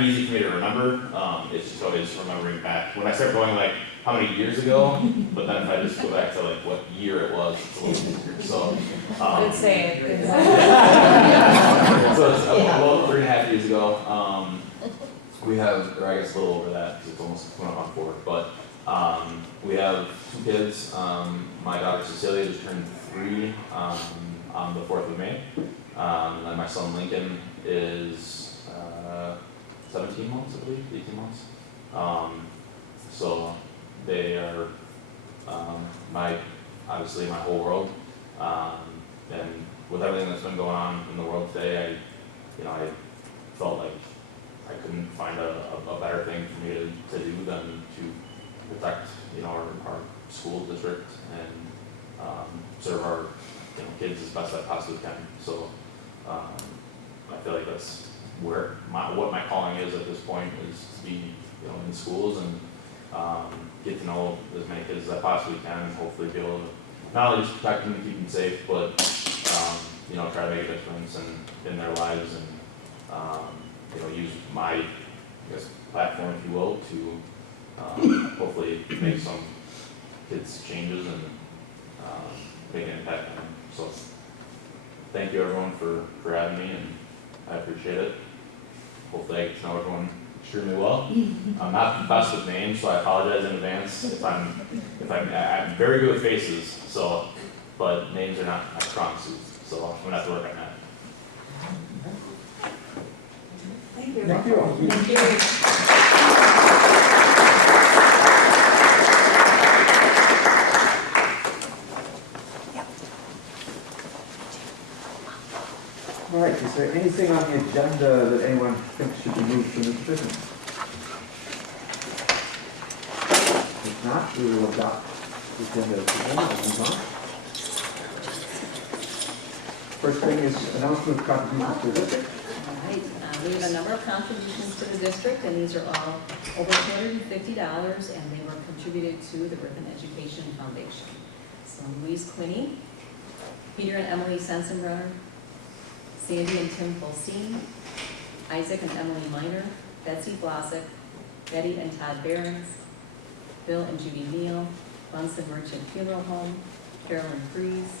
easy for me to remember. It's just always remembering back. When I start going like how many years ago, but then if I just go back to like what year it was, it's a little easier. So, Good say it. So it's about 3.5 years ago. We have, or I guess a little over that because it's almost coming up on 4, but we have 2 kids. My daughter Cecilia just turned 3 on the 4th of May. And then my son Lincoln is 17 months, I believe, 18 months. So they are obviously my whole world. And with everything that's been going on in the world today, I felt like I couldn't find a better thing for me to do than to protect our school district and serve our kids as best I possibly can. So I feel like that's where what my calling is at this point, is to be in schools and get to know as many kids as I possibly can, and hopefully be able to not only just protect them and keep them safe, but try to make a difference in their lives and use my platform, if you will, to hopefully make some kids changes and make an impact on them. So thank you everyone for having me, and I appreciate it. Hopefully I get to know everyone extremely well. I'm not the best with names, so I apologize in advance if I'm very good with faces, so, but names are not my strong suits, so I'm gonna have to work on that. Thank you. Thank you. Thank you. All right, is there anything on the agenda that anyone thinks should be moved from this business? If not, we will adopt the agenda as presented and move on. First thing is announcement of contributions to the district. All right, we have a number of contributions to the district, and these are all over $250, and they were contributed to the Ripon Education Foundation. So Louise Quinney, Peter and Emily Sensenbrenner, Sandy and Tim Polstein, Isaac and Emily Miner, Betsy Blasick, Betty and Todd Behrens, Bill and Judy Neal, Bunsen Merchant Funeral Home, Carolyn Fries,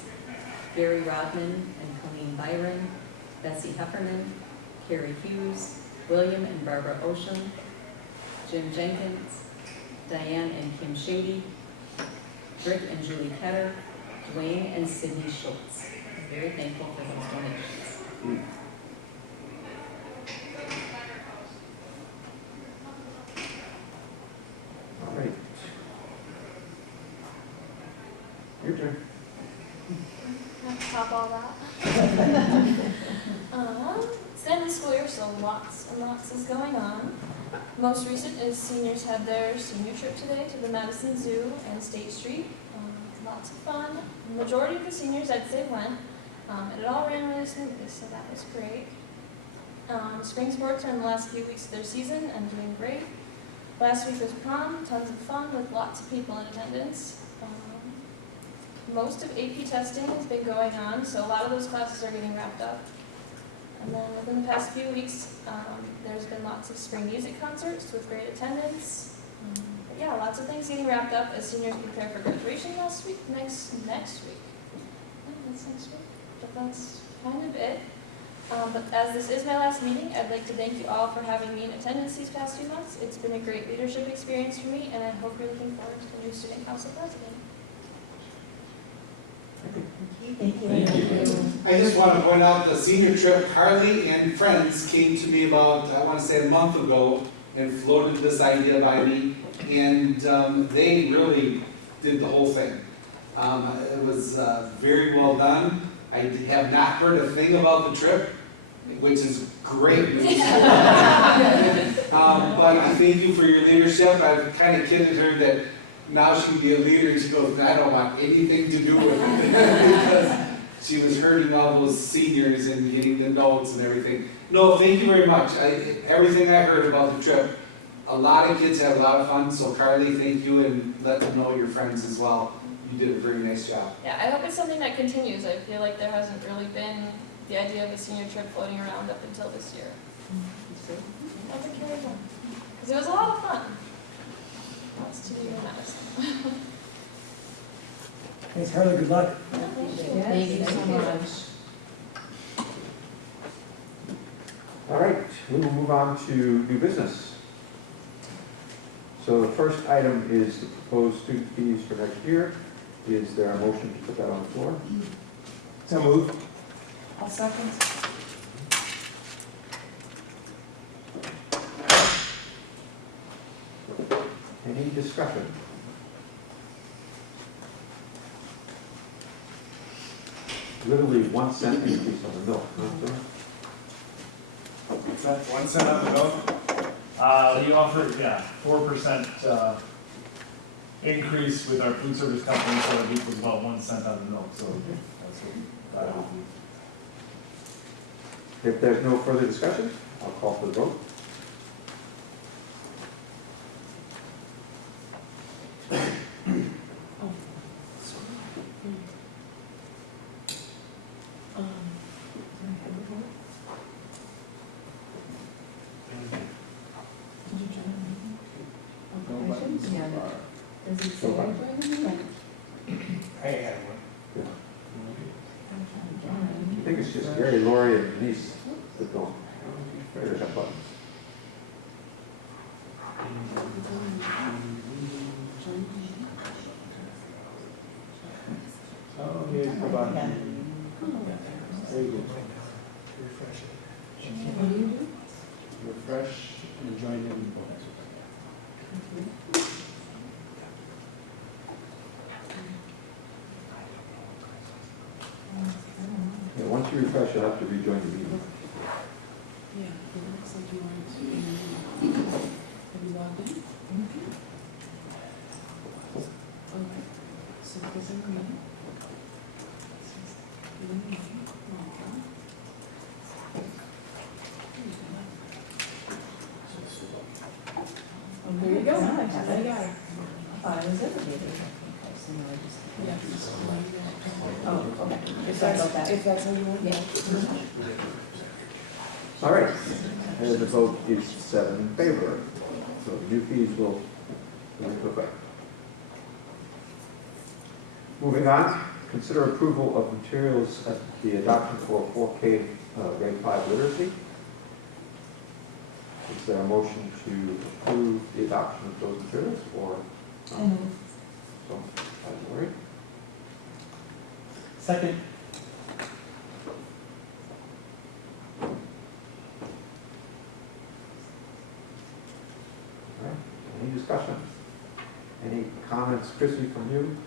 Gary Rodman and Colleen Byron, Bessie Heffernan, Carrie Hughes, William and Barbara Ocean, Jim Jenkins, Diane and Kim Shady, Rick and Julie Ketter, Dwayne and Sydney Schultz. I'm very thankful for those donations. All right. Your turn. Have to top all that. It's the end of the school year, so lots and lots is going on. Most recent is seniors had their senior trip today to the Madison Zoo and State Street. Lots of fun. The majority of the seniors, I'd say, went. And it all ran really smoothly, so that was great. Spring sports are in the last few weeks of their season and doing great. Last week was prom, tons of fun with lots of people in attendance. Most of AP testing has been going on, so a lot of those classes are getting wrapped up. And then within the past few weeks, there's been lots of spring music concerts with great attendance. But yeah, lots of things getting wrapped up as seniors prepare for graduation next week. Yeah, that's next week. But that's kind of it. But as this is my last meeting, I'd like to thank you all for having me in attendance these past few months. It's been a great leadership experience for me, and I hope you're looking forward to the new student council president. Thank you. I just want to point out the senior trip, Harley and friends came to me about, I want to say a month ago, and floated this idea by me, and they really did the whole thing. It was very well done. I have not heard a thing about the trip, which is great news. But I thank you for your leadership. I've kind of kidded her that now she can be a leader, and she goes, I don't want anything to do with it. Because she was hurting all those seniors and getting the notes and everything. No, thank you very much. Everything I heard about the trip, a lot of kids had a lot of fun, so Carly, thank you, and let them know your friends as well. You did a very nice job. Yeah, I hope it's something that continues. I feel like there hasn't really been the idea of a senior trip floating around up until this year. I hope it carries on. Because it was a lot of fun. Lots to do in Madison. Thanks, Carly. Good luck. Thank you so much. All right, we will move on to new business. So the first item is the proposed student fees for next year. Is there a motion to put that on the floor? So moved. I'll second. Any discussion? Literally 1 cent increase on the milk, huh? What's that, 1 cent on the milk? You offer, 4% increase with our food service company, so it equals about 1 cent on the milk, so that's what that would be. If there's no further discussion, I'll call for the vote. I think it's just Gary, Lori, and Denise that don't. Better have buttons. Oh, here's the button. Very good. Refresh and join in. Yeah, once you refresh, you'll have to rejoin the meeting. Yeah, it looks like you want to. Have you logged in? Okay, so it goes in green. Oh, there you go. I got it. I was in the Oh, okay. If that's how you want it. All right, and the vote is 7 in favor. So the new fees will go into effect. Moving on, consider approval of materials at the adoption for 4K grade 5 literacy. Is there a motion to approve the adoption of those materials, or? So, Lori? Second. All right, any discussion? Any comments, Chrissy, from you?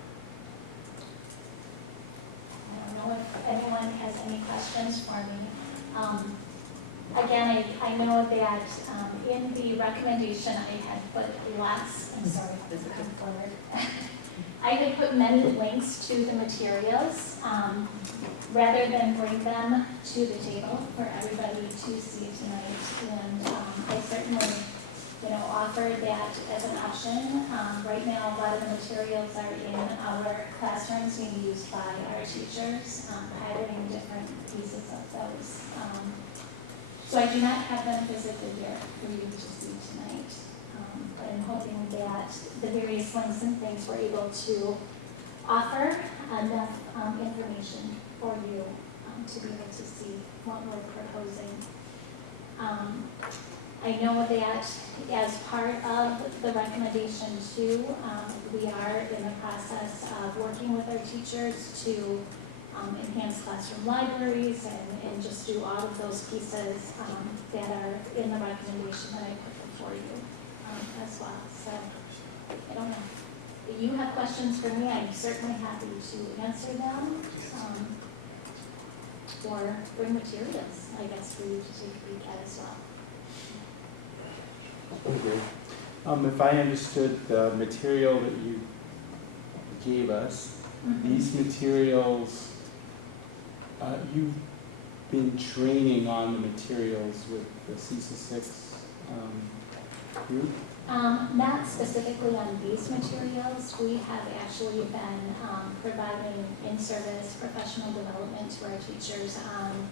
I don't know if anyone has any questions for me. Again, I know that in the recommendation I had put lots, I'm sorry, this is forward. I had put many links to the materials rather than bring them to the table for everybody to see tonight. And I certainly, offered that as an option. Right now, a lot of the materials are in our classrooms being used by our teachers, piloting different pieces of those. So I do not have them physically here for you to see tonight. But I'm hoping that the various links and things were able to offer enough information for you to be able to see what we're proposing. I know that as part of the recommendation too, we are in the process of working with our teachers to enhance classroom libraries and just do all of those pieces that are in the recommendation that I put before you as well. So I don't know. If you have questions for me, I'm certainly happy to answer them or bring materials, I guess, for you to take a peek at as well. If I understood the material that you gave us, these materials, you've been training on the materials with the CISA 6 group? Not specifically on these materials. We have actually been providing in-service professional development to our teachers on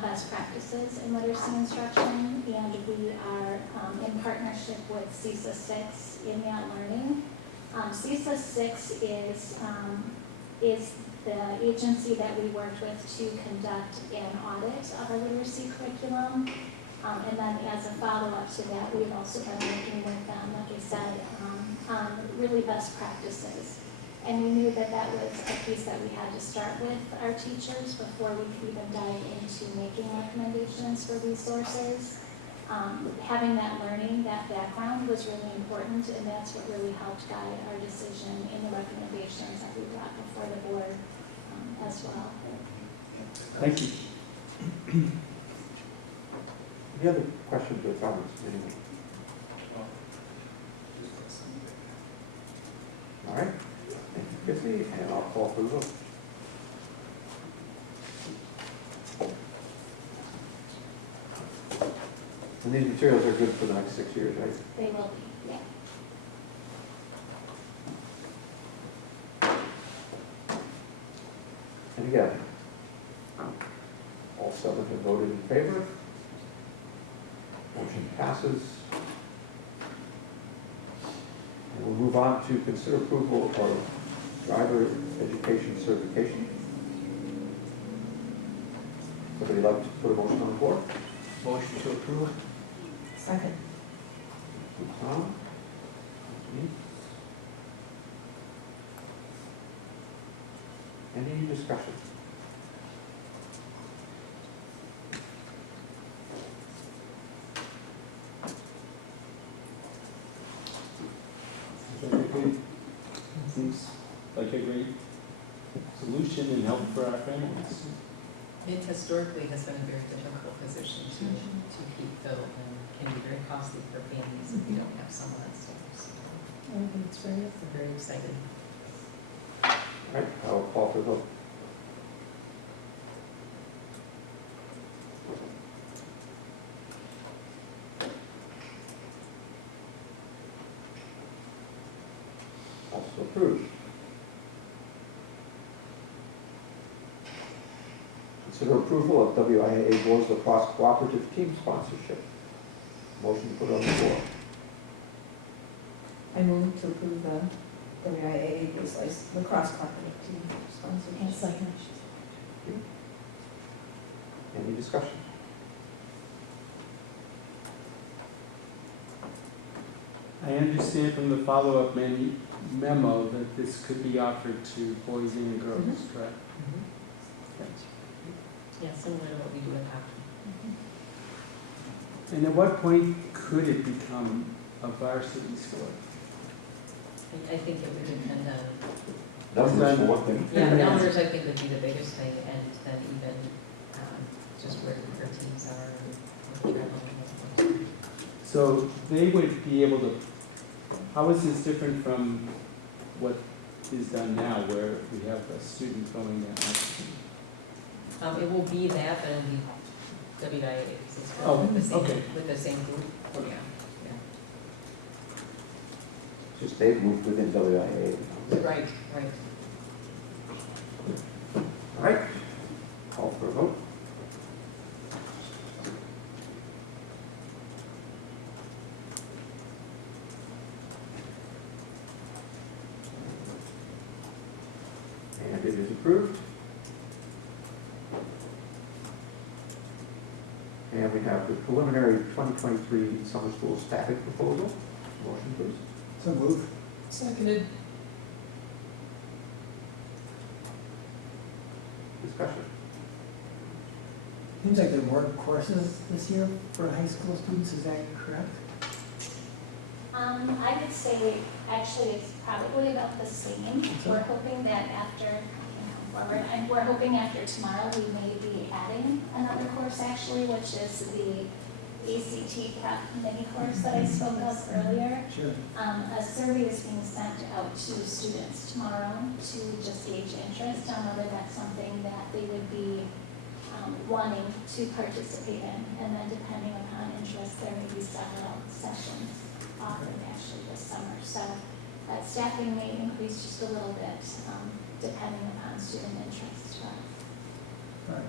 best practices in literacy instruction, and we are in partnership with CISA 6 in that learning. CISA 6 is the agency that we worked with to conduct an audit of our literacy curriculum. And then as a follow-up to that, we've also been working with them, like I said, on really best practices. And we knew that that was a piece that we had to start with our teachers before we could even dive into making recommendations for resources. Having that learning, that background was really important, and that's what really helped guide our decision in the recommendations that we brought before the board as well. Thank you. Any other questions or comments? Anyone? All right. Thank you, Chrissy, and I'll call for the vote. And these materials are good for the next 6 years, right? They will be, yeah. And again, all 7 have voted in favor. Motion passes. And we'll move on to consider approval of driver education certification. Somebody like to put a motion on the floor? Motion to approve. Second. Tom? Me? Any discussion? Seems like a great solution and help for our families. It historically has been a very difficult position to keep filled and can be very costly for families if you don't have someone that stays. It's very excited. All right, I'll call for the vote. Also approved. Consider approval of WIAA Boys Lacrosse Cooperative Team Sponsorship. Motion to put on the floor. I move to approve the WIAA lacrosse cooperative team sponsorship. Second. Any discussion? I understand from the follow-up memo that this could be offered to boys and girls, correct? Yeah, similar to what we do at Hopkins. And at what point could it become a varsity sport? I think it would depend on, Numbers for one thing. yeah, numbers I think would be the biggest thing, and then even just where our teams are and what they're level. So they would be able to, how is this different from what is done now, where we have a student going there? It will be that, but it'll be WIA, because it's Oh, with the same, okay. with the same group. Okay. Yeah, Just they've moved within WIA. yeah. Right, right. All right, call for a vote. And it is approved. And we have the preliminary 2023 summer school staffing proposal. Motion, please. So move. Seconded. Discussion. Seems like there are more courses this year for high school students, is that correct? I would say, actually, it's probably about the same. So? We're hoping that after, we're hoping after tomorrow, we may be adding another course actually, which is the ACT prep mini course that I spoke of earlier. Sure. A survey is being sent out to students tomorrow to just gauge interest on whether that's something that they would be wanting to participate in. And then depending upon interest, there may be several sessions offered actually this summer. So that staffing may increase just a little bit, depending upon student interest. All right.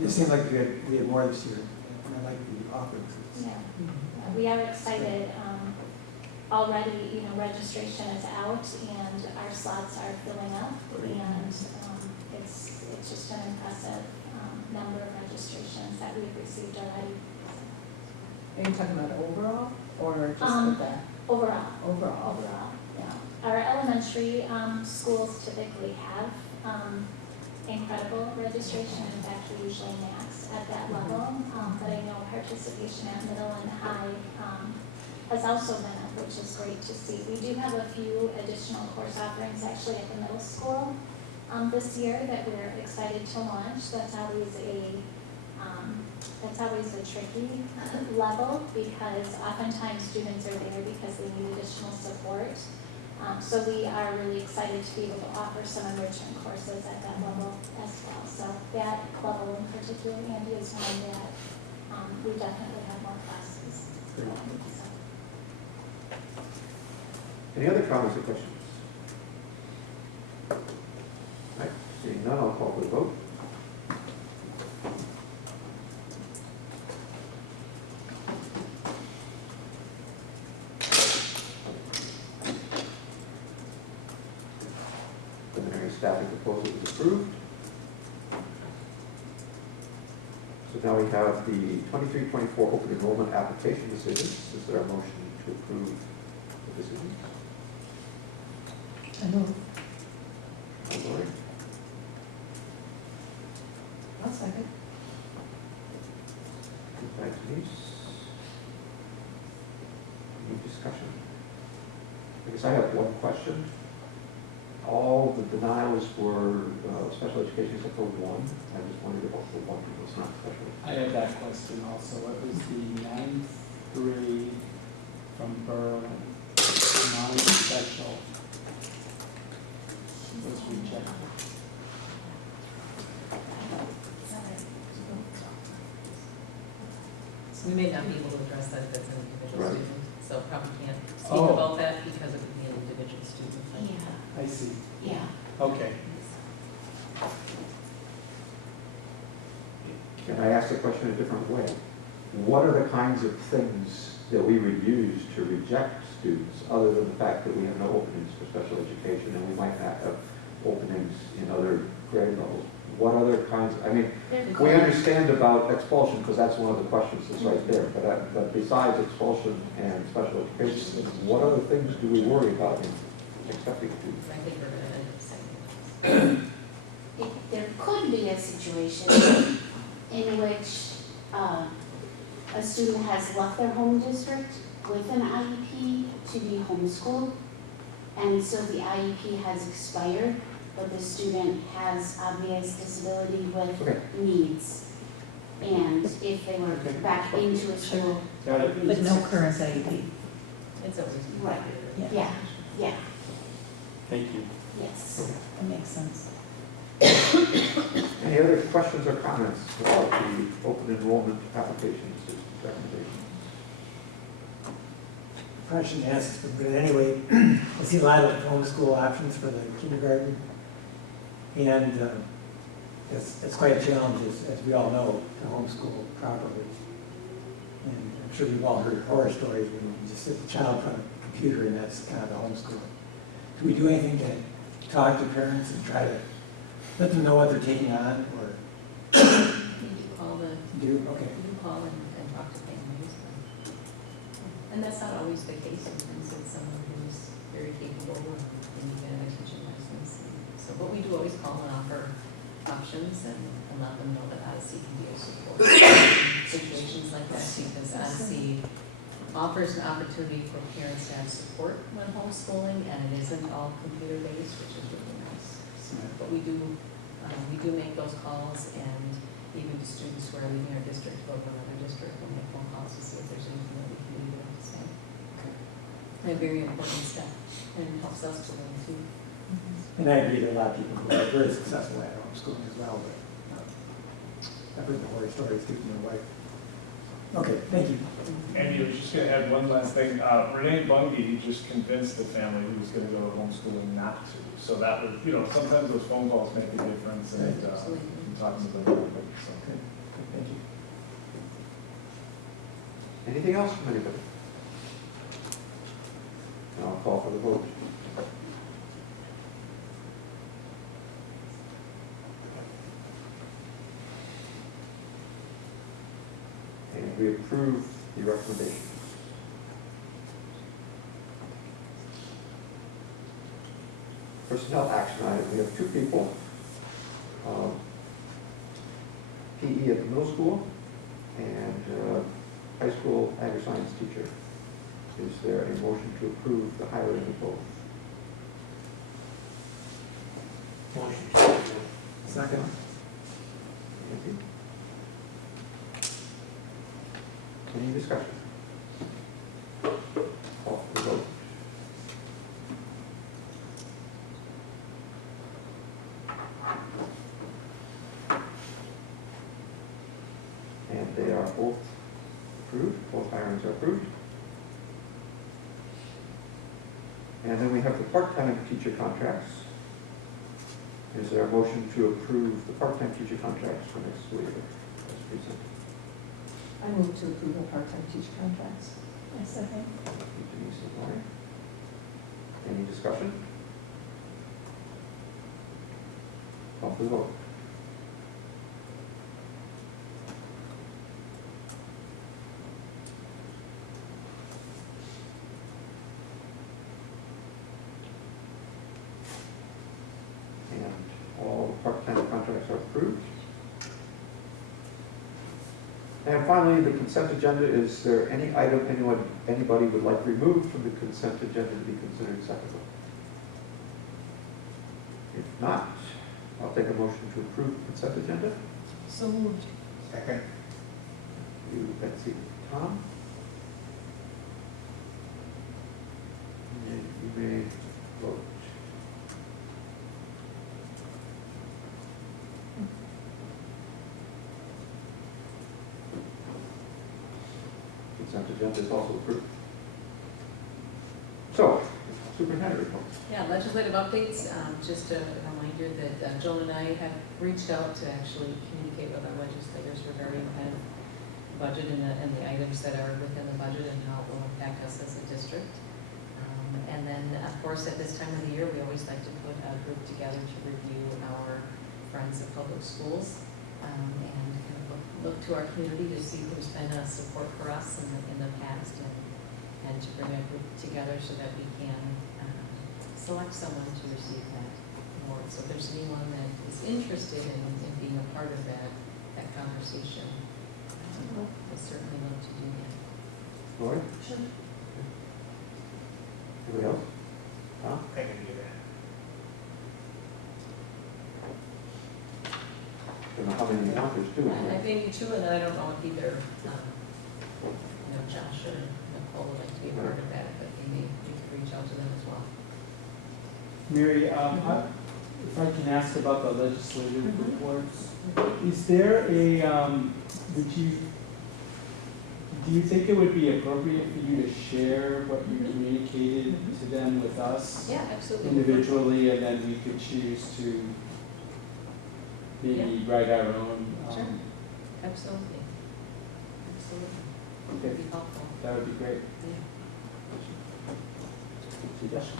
It seems like we had more this year, and I like the offerings. Yeah, we are excited. Already, registration is out and our slots are filling up, and it's just an impressive number of registrations that we've received already. Are you talking about overall or just with that? Overall. Overall. Overall, yeah. Our elementary schools typically have incredible registration. In fact, we usually max at that level. But I know participation at middle and high has also been up, which is great to see. We do have a few additional course offerings actually at the middle school this year that we're excited to launch. That's always a tricky level because oftentimes students are there because they need additional support. So we are really excited to be able to offer some enrichment courses at that level as well. So that level in particular, Andy, is one that we definitely have more classes. So. Any other comments or questions? All right, seeing none, I'll call for the vote. Preliminary staffing proposal is approved. So now we have the 23-24 open enrollment application decisions. Is there a motion to approve the decisions? I move. Lori? I'll second. Thanks, Denise. Any discussion? I guess I have one question. All the denials were special education except for one. I just wondered about the one that was not special. I had that question also. It was the 9th grade from Berlin, non-special, was rejected. So we may not be able to address that if it's an individual Right. student, so probably can't speak Oh. about that because it would be an individual student. I see. Yeah. Okay. Can I ask the question a different way? What are the kinds of things that we would use to reject students, other than the fact that we have no openings for special education and we might not have openings in other grade levels. What other kinds, I mean, we understand about expulsion, because that's one of the questions that's right there, but besides expulsion and special education, what other things do we worry about in accepting students? I think we're gonna end up saying. There could be a situation in which a student has left their home district with an IEP to be homeschooled, and so the IEP has expired, but the student has obvious disability with needs. And if they were back into a school. Got it. But no current IEP. It's always. Right, Yeah, yeah, Thank you. yes. that makes sense. Any other questions or comments about the open enrollment applications recommendation? Probably shouldn't ask this, but anyway, I see a lot of homeschool options for the kindergarten. And it's quite a challenge, as we all know, to homeschool properly. And I'm sure you've all heard horror stories when you just sit the child in front of a computer and that's kind of the homeschool. Do we do anything to talk to parents and try to let them know what they're taking on, or? You do call the. Do, okay. You do call and talk to families. And that's not always the case. Sometimes it's someone who's very capable and you get a teaching license. So, but we do always call and offer options and let them know that Odyssey can be a support in situations like that, because Odyssey offers an opportunity for parents to have support when homeschooling, and it isn't all computer-based, which is really nice. So, but we do make those calls, and even to students who are leaving our district to go to another district, we'll make phone calls to see if there's anything that we can do to say. A very important step, and it helps us to learn too. And I agree, there are a lot of people who are very successful at homeschooling as well, but I've heard the horror stories too from my wife. Okay, thank you. Andy, I was just gonna add one last thing. Renee Bungie just convinced the family who was gonna go to homeschooling not to. So that was, sometimes those phone calls make a difference, and talking to them. So. Okay, thank you. Anything else from anybody? And I'll call for the vote. And we approve the recommendations. Personnel action item, we have two people. PE at the middle school and high school agri-science teacher. Is there a motion to approve the hiring of both? Motion. Second. Nancy? Any discussion? Call for the vote. And they are both approved, both hirings are approved. And then we have the part-time teacher contracts. Is there a motion to approve the part-time teacher contracts for next school year as presented? I move to approve the part-time teacher contracts. I second. Thank you, Denise and Lori. Any discussion? Call for the vote. And all the part-time contracts are approved. And finally, the consent agenda. Is there any item anybody would like removed from the consent agenda to be considered acceptable? If not, I'll take a motion to approve the consent agenda. So moved. Second. You, Betsy, Tom. And you may vote. Consent agenda is also approved. So, superintendent reports. Yeah, legislative updates, just a reminder that Joan and I have reached out to actually communicate with our legislators regarding kind of budget and the items that are within the budget and how it will impact us as a district. And then, of course, at this time of the year, we always like to put a group together to review our Friends of Public Schools, and kind of look to our community to see who's been a support for us in the past, and to bring a group together so that we can select someone to receive that award. So if there's anyone that is interested in being a part of that conversation, I'd certainly love to do that. Lori? Sure. Anybody else? Tom? I can do that. Don't know how many authors too. Maybe two, and I don't know if either, Josh or Nicole would like to be a part of that, but maybe you could reach out to them as well. Mary, if I can ask about the legislative reports, is there a, do you think it would be appropriate for you to share what you communicated to them with us? Yeah, absolutely. Individually, and then we could choose to maybe write our own? Sure, absolutely. Absolutely. That would be helpful. That would be great. Yeah. Suggestion?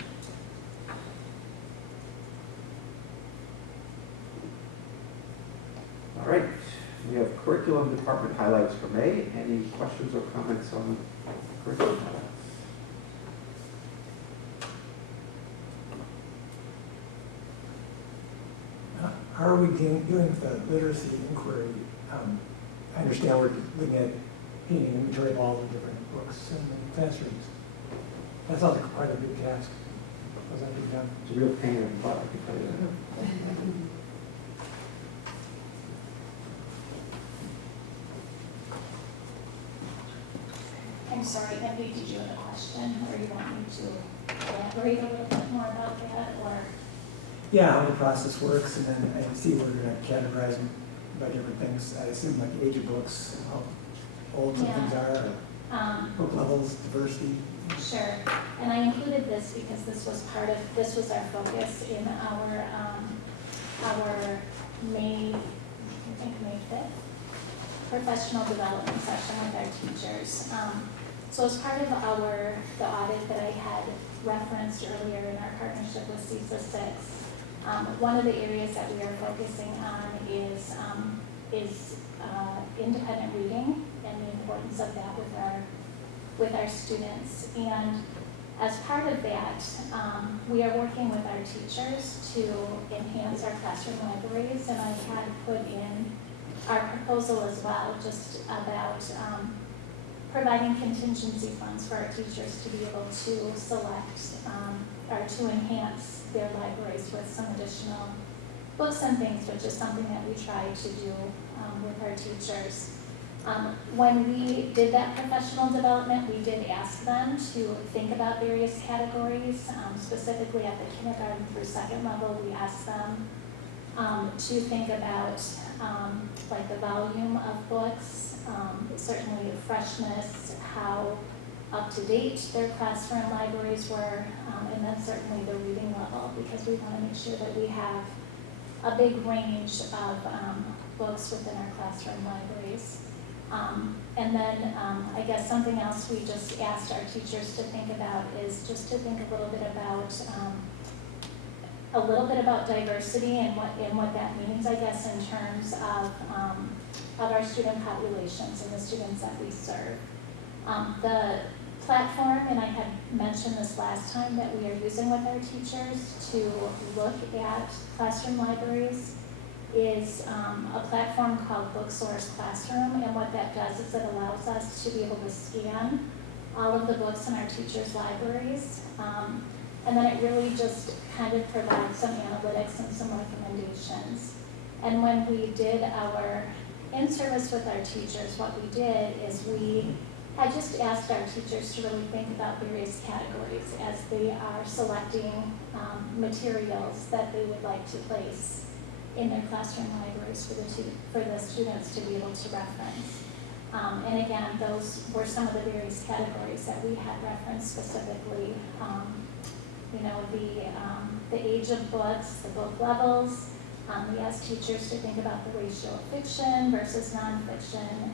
All right, we have curriculum department highlights for May. Any questions or comments on the curriculum highlights? How are we doing with the literacy inquiry? I understand we're looking at painting inventory of all the different books in the classrooms. That sounds like quite a big task. How's that being done? It's a real pain in the butt, I can tell you that. I'm sorry, Effie, did you have a question, or you want me to elaborate a little bit more about that, or? Yeah, how the process works, and then I see we're going to categorize them by different things. I assume like age of books, how old some things are, book levels, diversity. Sure, and I included this because this was our focus in our May 5th professional development session with our teachers. So as part of the audit that I had referenced earlier in our partnership with CISA 6, one of the areas that we are focusing on is independent reading and the importance of that with our students. And as part of that, we are working with our teachers to enhance our classroom libraries, and I had put in our proposal as well, just about providing contingency funds for our teachers to be able to select or to enhance their libraries with some additional books and things, which is something that we try to do with our teachers. When we did that professional development, we did ask them to think about various categories, specifically at the kindergarten through second level. We asked them to think about like the volume of books, certainly the freshness, how up-to-date their classroom libraries were, and then certainly the reading level, because we want to make sure that we have a big range of books within our classroom libraries. And then I guess something else we just asked our teachers to think about is just to think a little bit about diversity and what that means, I guess, in terms of our student populations and the students that we serve. The platform, and I had mentioned this last time, that we are using with our teachers to look at classroom libraries is a platform called BookSource Classroom, and what that does is it allows us to be able to scan all of the books in our teachers' libraries, and then it really just kind of provides some analytics and some recommendations. And when we did our in-service with our teachers, what we did is we had just asked our teachers to really think about various categories as they are selecting materials that they would like to place in their classroom libraries for the students to be able to reference. And again, those were some of the various categories that we had referenced specifically. The age of books, the book levels. We asked teachers to think about the ratio of fiction versus nonfiction,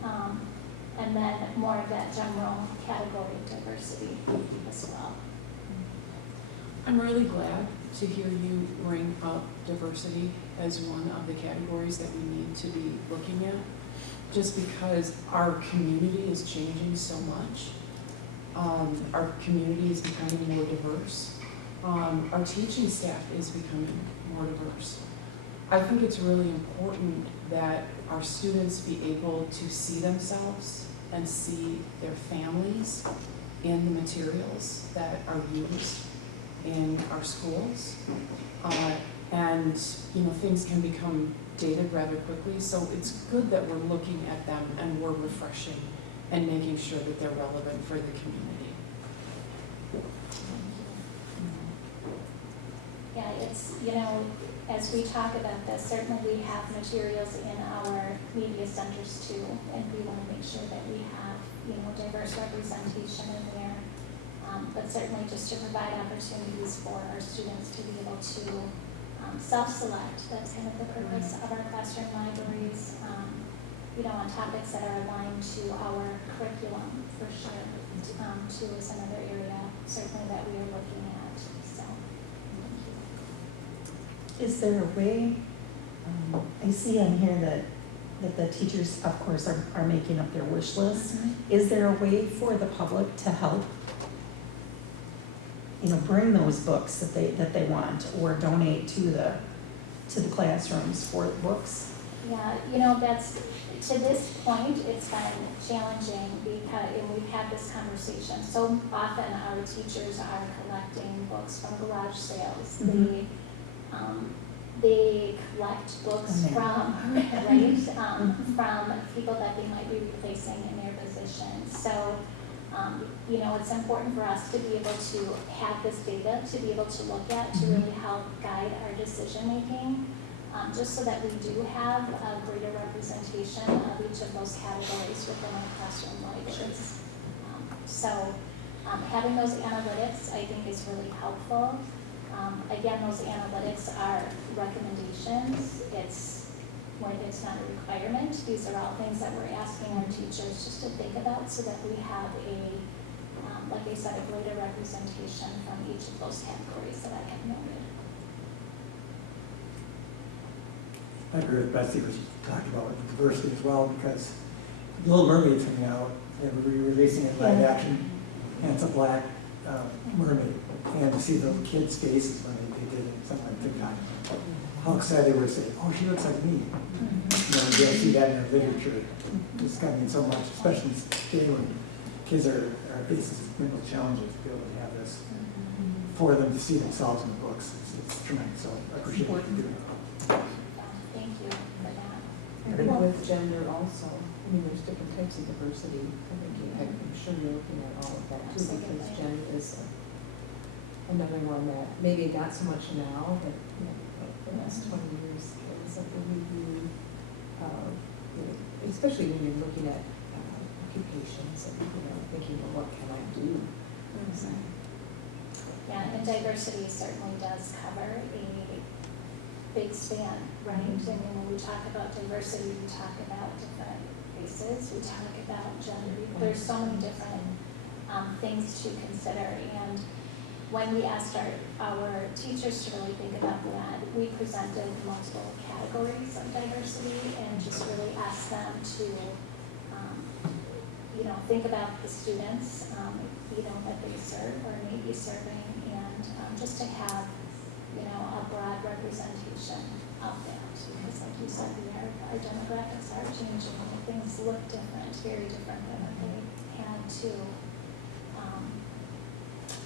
and then more of that general category of diversity as well. I'm really glad to hear you bring up diversity as one of the categories that we need to be looking at, just because our community is changing so much. Our community is becoming more diverse. Our teaching staff is becoming more diverse. I think it's really important that our students be able to see themselves and see their families in the materials that are used in our schools. And things can become dated rather quickly, so it's good that we're looking at them and we're refreshing and making sure that they're relevant for the community. Yeah, it's, as we talk about this, certainly we have materials in our media centers too, and we want to make sure that we have, diverse representation in there. But certainly just to provide opportunities for our students to be able to self-select. That's kind of the purpose of our classroom libraries, on topics that are aligned to our curriculum for sure, too, is another area certainly that we are looking at, so. Is there a way, I see on here that the teachers, of course, are making up their wish lists. Is there a way for the public to help, bring those books that they want, or donate to the classrooms for the books? Yeah, that's, to this point, it's been challenging because, and we've had this conversation, so often our teachers are collecting books from garage sales. They collect books from, from people that they might be replacing in their positions. So, it's important for us to be able to have this data, to be able to look at, to really help guide our decision making, just so that we do have a greater representation of each of those categories within our classroom libraries. Having those analytics, I think, is really helpful. Again, those analytics are recommendations. It's not a requirement. These are all things that we're asking our teachers just to think about so that we have like I said, a greater representation from each of those categories that I have noted. I agree with Betsy, what she talked about with diversity as well, because The Little Mermaid's coming out, they're re-releasing it live action, and it's a black mermaid. And to see the little kids' faces when they did it, something like TikTok, how excited they were to say, oh, she looks like me. They'll see that in their literature. It's going to mean so much, especially today when kids are facing mental challenges, to be able to have this for them to see themselves in the books. It's tremendous, so I appreciate what you're doing. Thank you for that. I think with gender also, there's different types of diversity. I'm sure you're looking at all of that too, because gender is another one that maybe got so much now, but the last 20 years it was like a review, especially when you're looking at occupations and thinking, well, what can I do? So. Yeah, and diversity certainly does cover a big span, right? I mean, when we talk about diversity, we talk about different races, we talk about gender. There's so many different things to consider. And when we asked our teachers to really think about that, we presented multiple categories of diversity and just really asked them to, think about the students, that they serve or may be serving, and just to have, a broad representation of that. Because like you said, our demographics are changing and things look different, very different than what they had to.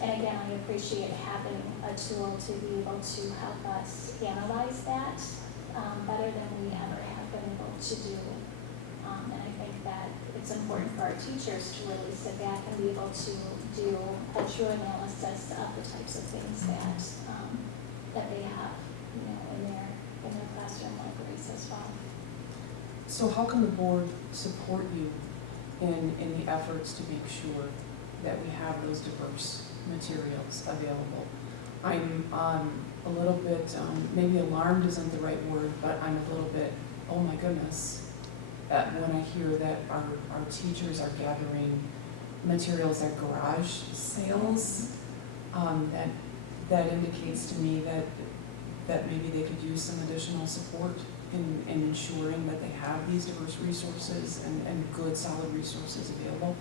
And again, I appreciate having a tool to be able to help us analyze that better than we ever have been able to do. And I think that it's important for our teachers to really sit back and be able to do a true analysis of the types of things that they have, in their classroom libraries as well. So how can the board support you in the efforts to make sure that we have those diverse materials available? I'm a little bit, maybe alarmed isn't the right word, but I'm a little bit, oh my goodness, when I hear that our teachers are gathering materials at garage sales, that indicates to me that maybe they could use some additional support in ensuring that they have these diverse resources and good, solid resources available.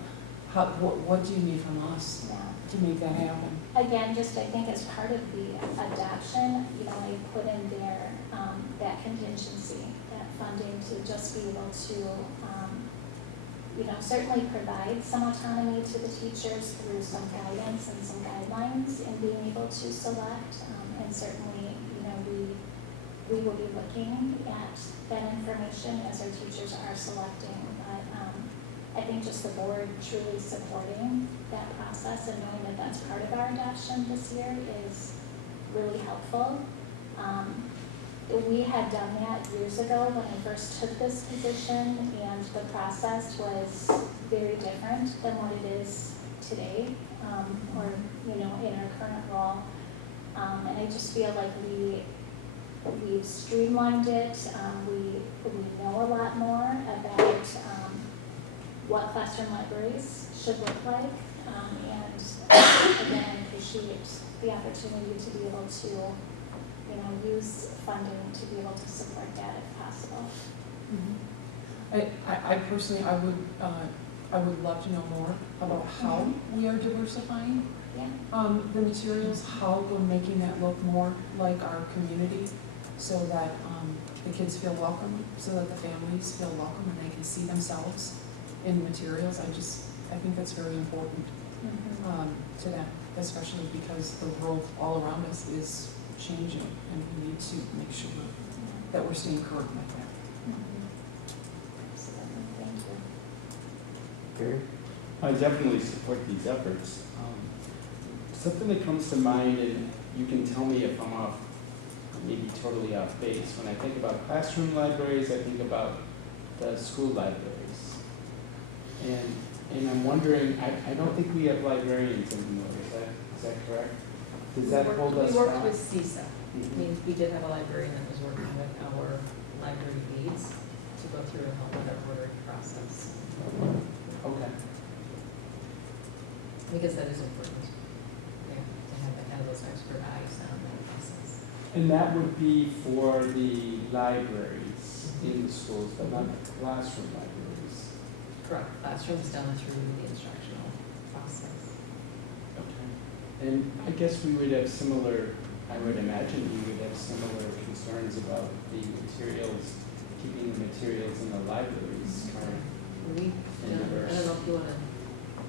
What do you need from us to make that happen? Again, just I think as part of the adoption, I put in there that contingency, that funding to just be able to, certainly provide some autonomy to the teachers through some guidance and some guidelines in being able to select. And certainly, we will be looking at that information as our teachers are selecting. But I think just the board truly supporting that process and knowing that that's part of our adoption this year is really helpful. We had done that years ago when I first took this position, and the process was very different than what it is today, or in our current role. And I just feel like we've streamlined it. We know a lot more about what classroom libraries should look like, and again, I appreciate the opportunity to be able to use funding to be able to support that if possible. I personally, I would love to know more about how we are diversifying the materials, how we're making that look more like our community, so that the kids feel welcome, so that the families feel welcome and they can see themselves in the materials. I think that's very important to them, especially because the world all around us is changing, and we need to make sure that we're staying current with that. Thank you. Okay. I definitely support these efforts. Something that comes to mind, and you can tell me if I'm off, maybe totally off base. When I think about classroom libraries, I think about the school libraries. And I'm wondering, I don't think we have librarians anymore, is that correct? Does that hold us back? We worked with CISA. We did have a librarian that was working with our library leads to go through and help with our ordering process. Okay. Because that is important, to have those expert eyes on that process. And that would be for the libraries in the schools, but not the classroom libraries. Correct. Classrooms done through the instructional process. Okay. And I guess we would have similar, I would imagine we would have similar concerns about the materials, keeping the materials in the libraries current and diverse. I don't know if you want to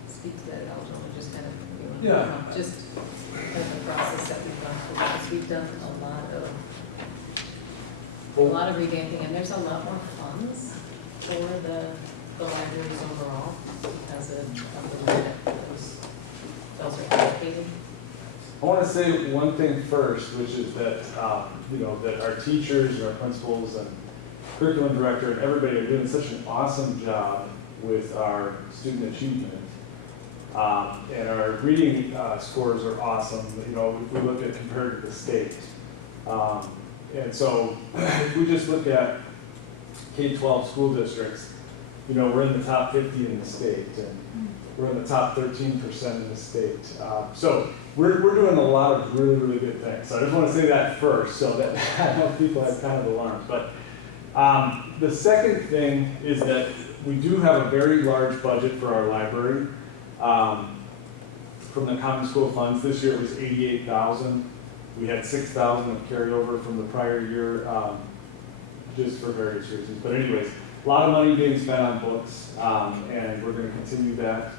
speak to that, Aljo, or just kind of, just kind of the process that we've gone through, because we've done a lot of revamping, and there's a lot more funds for the libraries overall because of the way that those are allocated. I want to say one thing first, which is that, that our teachers and our principals and curriculum director and everybody are doing such an awesome job with our student achievement. And our reading scores are awesome, if we look at compared to the state. And so if we just look at K-12 school districts, we're in the top 50 in the state, and we're in the top 13% in the state. So we're doing a lot of really, really good things. So I just want to say that first, so that I know people have kind of alarmed. But the second thing is that we do have a very large budget for our library from the common school funds. This year it was $88,000. We had $6,000 of carryover from the prior year, just for various reasons. But anyways, a lot of money being spent on books, and we're going to continue that.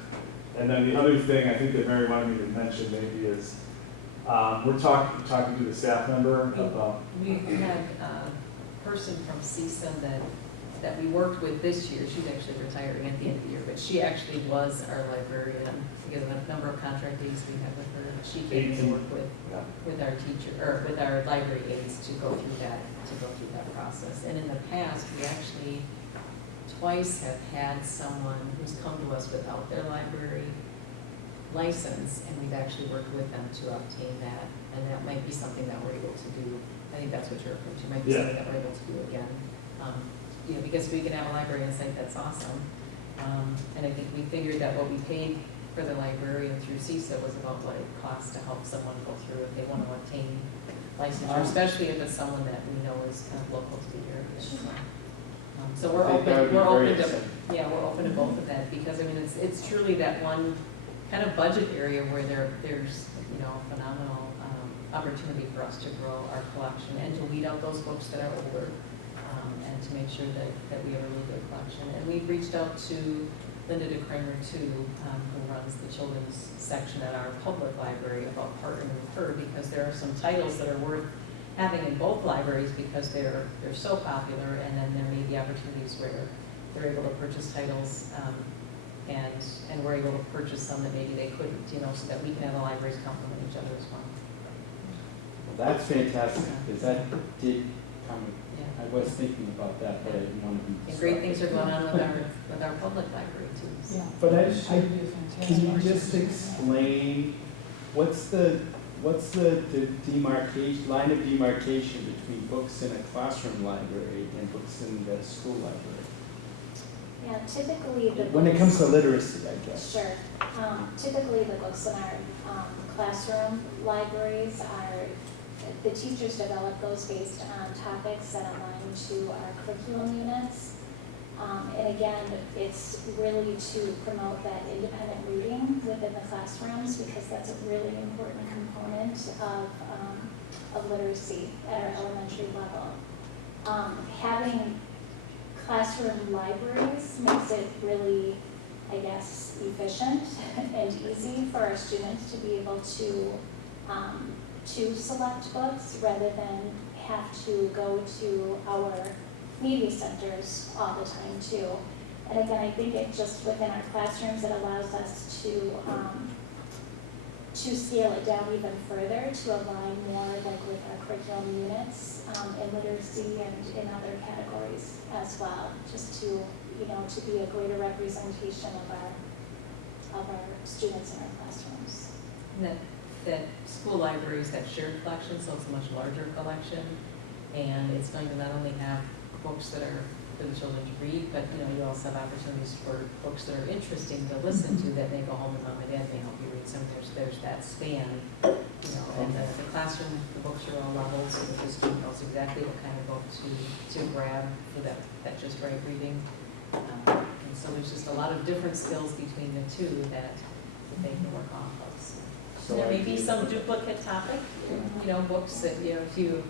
And then the other thing I think that Mary wanted me to mention maybe is we're talking to the staff member about. We had a person from CISA that we worked with this year. She's actually retiring at the end of the year, but she actually was our librarian because of the number of contract days we had with her. She came to work with our teacher or with our library aides to go through that process. And in the past, we actually twice have had someone who's come to us without their library license, and we've actually worked with them to obtain that. And that might be something that we're able to do. I think that's what you're referring to. Might be something that we're able to do again. Because we can have a librarian site, that's awesome. And I think we figured that what we paid for the librarian through CISA was about what it costs to help someone go through if they want to licensure, especially if it's someone that we know is kind of local to the area. So we're I think that would be very open to, exciting. yeah, we're open to both of that, because I mean, it's truly that one kind of budget area where there's, you know, phenomenal opportunity for us to grow our collection and to weed out those books that are older, and to make sure that we have a really good collection. And we've reached out to Linda DeKramer too, who runs the children's section at our public library, about partnering with her, because there are some titles that are worth having in both libraries because they're so popular, and then there may be opportunities where they're able to purchase titles, and we're able to purchase some that maybe they couldn't, you know, so that we can have the libraries complement each other as well. Well, that's fantastic, because that did come, I was thinking about that, but I didn't want to be. And great things are going on with our public library too. So. Yeah. But Can you just explain, what's the demarcation, line of demarcation between books in a classroom library and books in the school library? Yeah, typically the When it comes to literacy, I guess. Sure. Typically the books in our classroom libraries are, the teachers develop those based on topics that align to our curriculum units. And again, it's really to promote that independent reading within the classrooms, because that's a really important component of literacy at our elementary level. Having classroom libraries makes it really, I guess, efficient and easy for our students to be able to select books rather than have to go to our media centers all the time too. And again, I think it just within our classrooms, it allows us to scale it down even further to align more like with our curriculum units in literacy and in other categories as well, just to, you know, to be a greater representation of our students in our classrooms. That school libraries have shared collections, so it's a much larger collection, and it's going to not only have books that are for the children to read, but you know, you also have opportunities for books that are interesting to listen to that may go home and mom and dad may help you read. There's that span, you know, and the classroom, the books are all levels, so that the student knows exactly what kind of book to grab for that just right reading. And so there's just a lot of different skills between the two that they can work off of. So there may be some duplicate topic, you know, books that, you know, if you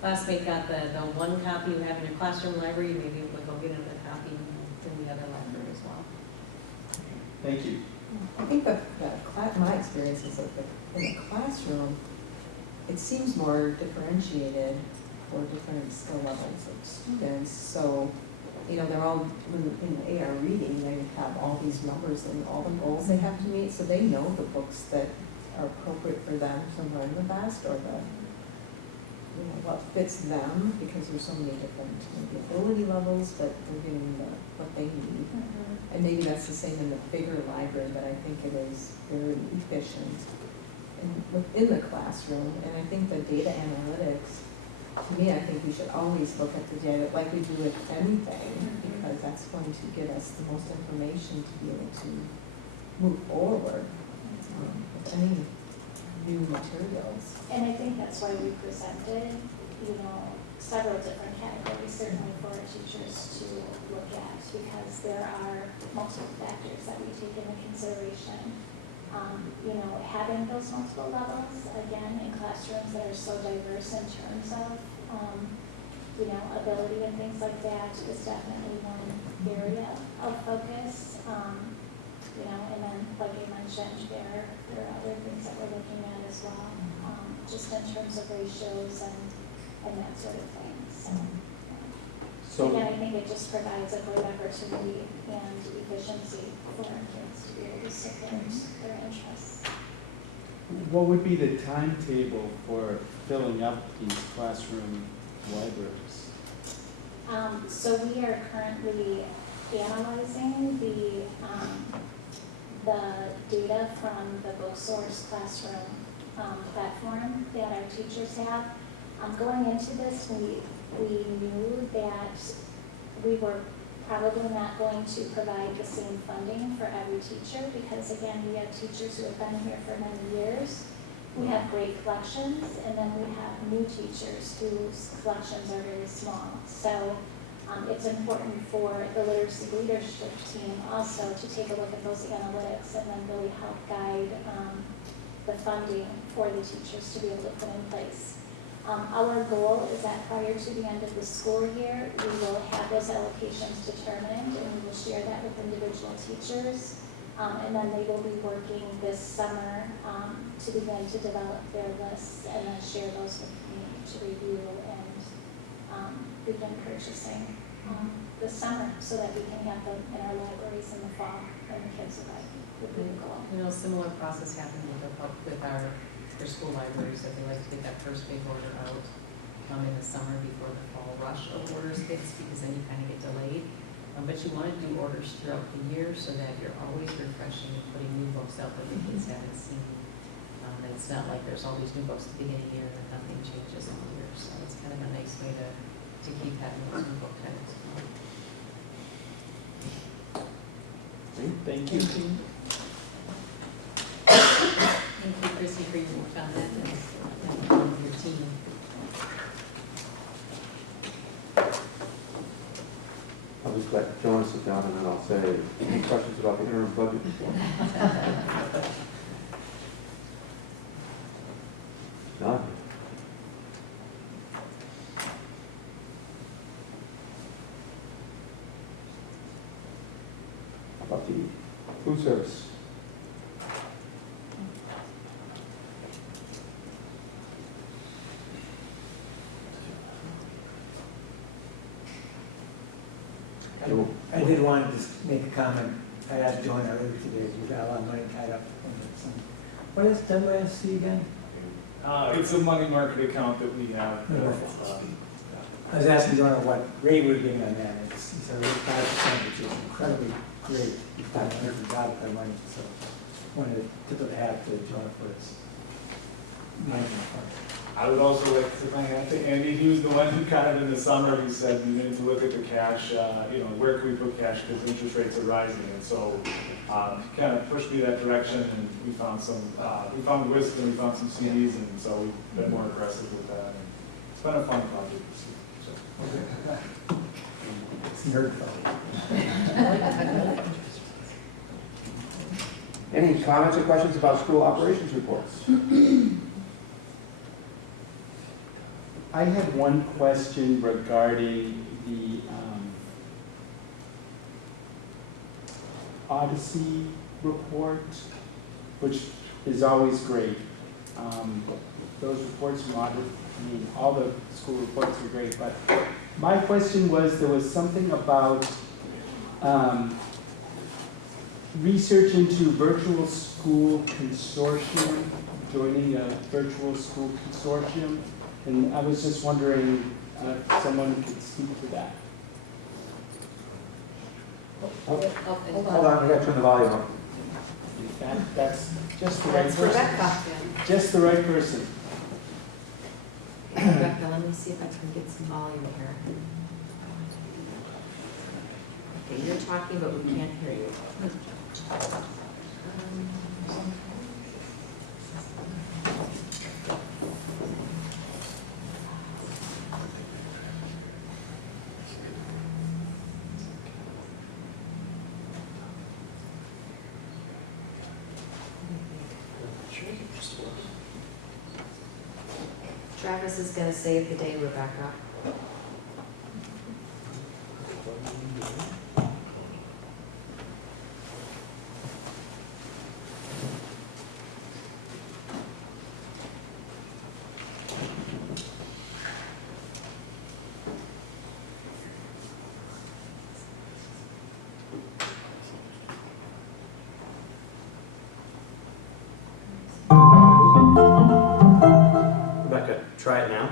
classmate got the one copy you have in your classroom library, you may be able to go get another copy in the other library as well. Thank you. I think my experience is that in the classroom, it seems more differentiated for different skill levels of students. So, you know, they're all in the AR reading, they have all these numbers and all the goals they have to meet, so they know the books that are appropriate for them to learn the best, or the, you know, what fits them, because there's so many different maybe ability levels, but they're getting what they need. And maybe that's the same in the bigger library, but I think it is very efficient within the classroom. And I think the data analytics, to me, I think we should always look at the data like we do with anything, because that's going to give us the most information to be able to move forward with any new materials. And I think that's why we presented, you know, several different categories, certainly for our teachers to look at, because there are multiple factors that we take into consideration. You know, having those multiple levels, again, in classrooms that are so diverse in terms of, you know, ability and things like that is definitely one area of focus. You know, and then, like I mentioned, there are other things that we're looking at as well, just in terms of ratios and that sort of thing. So again, I think it just provides a great opportunity and efficiency for our kids to be able to support their interests. What would be the timetable for filling up these classroom libraries? So we are currently analyzing the data from the BookSource classroom platform that our teachers have. Going into this, we knew that we were probably not going to provide the same funding for every teacher, because again, we have teachers who have been here for many years, We have great collections, and then we have new teachers whose collections are very small. So it's important for the literacy leadership team also to take a look at those analytics and then really help guide the funding for the teachers to be able to put in place. Our goal is that prior to the end of the school year, we will have those allocations determined, and we will share that with individual teachers. And then they will be working this summer to begin to develop their lists and then share those with me to review and begin purchasing this summer so that we can have them in our libraries in the fall and the kids would be the goal. You know, similar process happened with our school libraries, that they like to get that first big order out in the summer before the fall rush of orders hits, because then you kind of get delayed. But you want to do orders throughout the year so that you're always refreshing and putting new books out that the kids haven't seen. And it's not like there's always new books at the beginning of the year and nothing changes all year. So it's kind of a nice way to keep having those new book titles. Thank you. Thank you, Chrissy, for your work on that and your team. I'll just let Jonas sit down and then I'll say, any questions about the interim budget report? None? How about the food service? I did want to just make a comment. I asked Joanne earlier today, we've got a lot of money tied up in some. What is WSC again? It's a money market account that we have. I was asking Joanne what rate we're getting on that. It's a 5%, which is incredibly great. We've done a different job with our money, so wanted to tip of the hat to Joanne for its management part. I would also like to thank Andy. He was the one who kind of in the summer, he said, we need to look at the cash, where can we put cash because interest rates are rising. And so he kind of pushed me that direction, and we found wisdom, we found some CDs, and so we've been more aggressive with that. And it's been a fun project this year. So. It's nerd fun. Any comments or questions about school operations reports? I had one question regarding the Odyssey report, which is always great. Those reports from Odyssey, all the school reports are great, but my question was, there was something about research into virtual school consortium, joining a virtual school consortium. And I was just wondering if someone could speak to that. Hold on, we got to turn the volume up. That's just the right That's person. Rebecca. Just the right person. Rebecca, let me see if I can get some volume here. Okay, you're talking, but we can't hear you. Travis is going to save the day, Rebecca. Rebecca, try it now.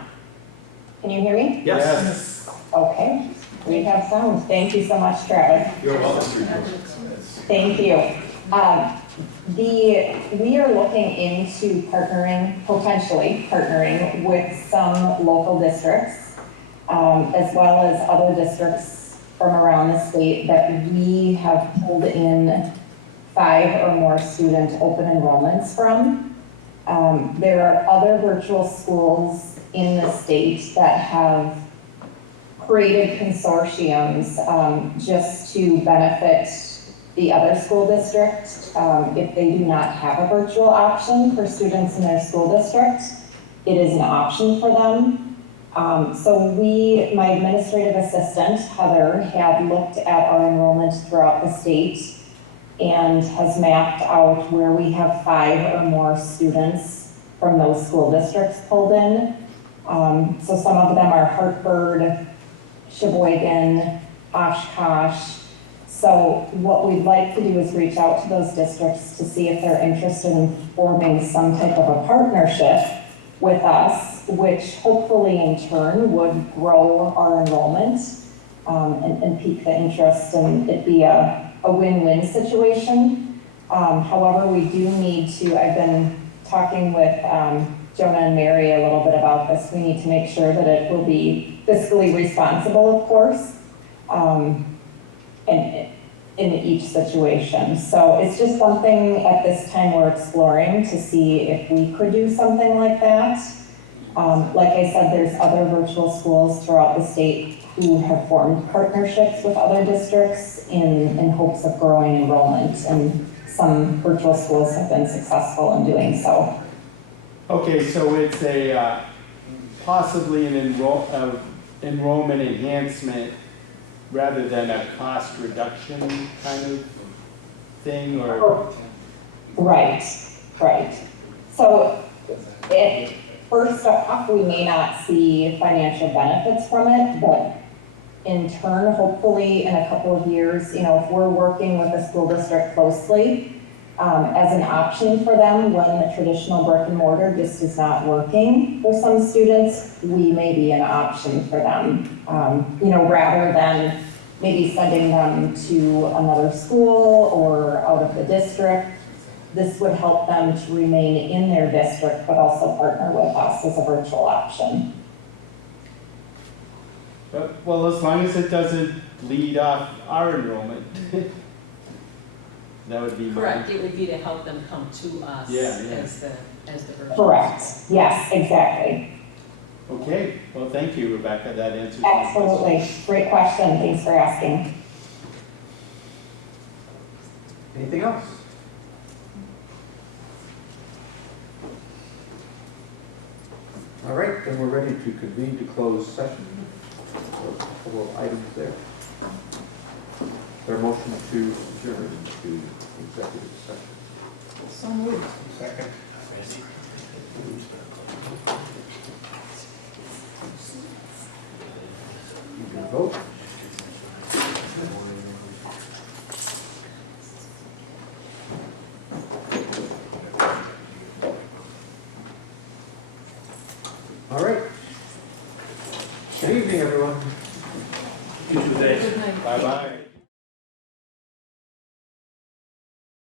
Can you hear me? Yes. Okay, we have sound. Thank you so much, Travis. You're welcome. Thank you. We are looking into potentially partnering with some local districts, as well as other districts from around the state that we have pulled in 5 or more student open enrollments from. There are other virtual schools in the state that have created consortiums just to benefit the other school district if they do not have a virtual option for students in their school district. It is an option for them. So my administrative assistant, Heather, had looked at our enrollment throughout the state and has mapped out where we have 5 or more students from those school districts pulled in. So some of them are Hartford, Sheboygan, Oshkosh. So what we'd like to do is reach out to those districts to see if they're interested in forming some type of a partnership with us, which hopefully in turn would grow our enrollment and pique the interest, and it'd be a win-win situation. However, we do need to, I've been talking with Jonah and Mary a little bit about this. We need to make sure that it will be fiscally responsible, of course, and in each situation. So it's just something at this time we're exploring to see if we could do something like that. Like I said, there's other virtual schools throughout the state who have formed partnerships with other districts in hopes of growing enrollment, and some virtual schools have been successful in doing so. Okay, so it's a possibly an enrollment enhancement rather than a cost reduction kind of thing, or? Right. So first off, we may not see financial benefits from it, but in turn, hopefully in a couple of years, if we're working with the school district closely, as an option for them when the traditional brick and mortar just is not working for some students, we may be an option for them, rather than maybe sending them to another school or out of the district. This would help them to remain in their district, but also partner with us as a virtual option. Well, as long as it doesn't lead off our enrollment. That would be correct. It would be to help them come to us as the virtual. Correct. Yes, exactly. Okay. Well, thank you, Rebecca. That answers my question. Absolutely. Great question. Thanks for asking. Anything else? All right, then we're ready to convene to close session. So a couple of items there. Their motion to adjourn to executive session. So moved. Second. You can vote. All right. Good evening, everyone. You too, Dave. Good night. Bye-bye.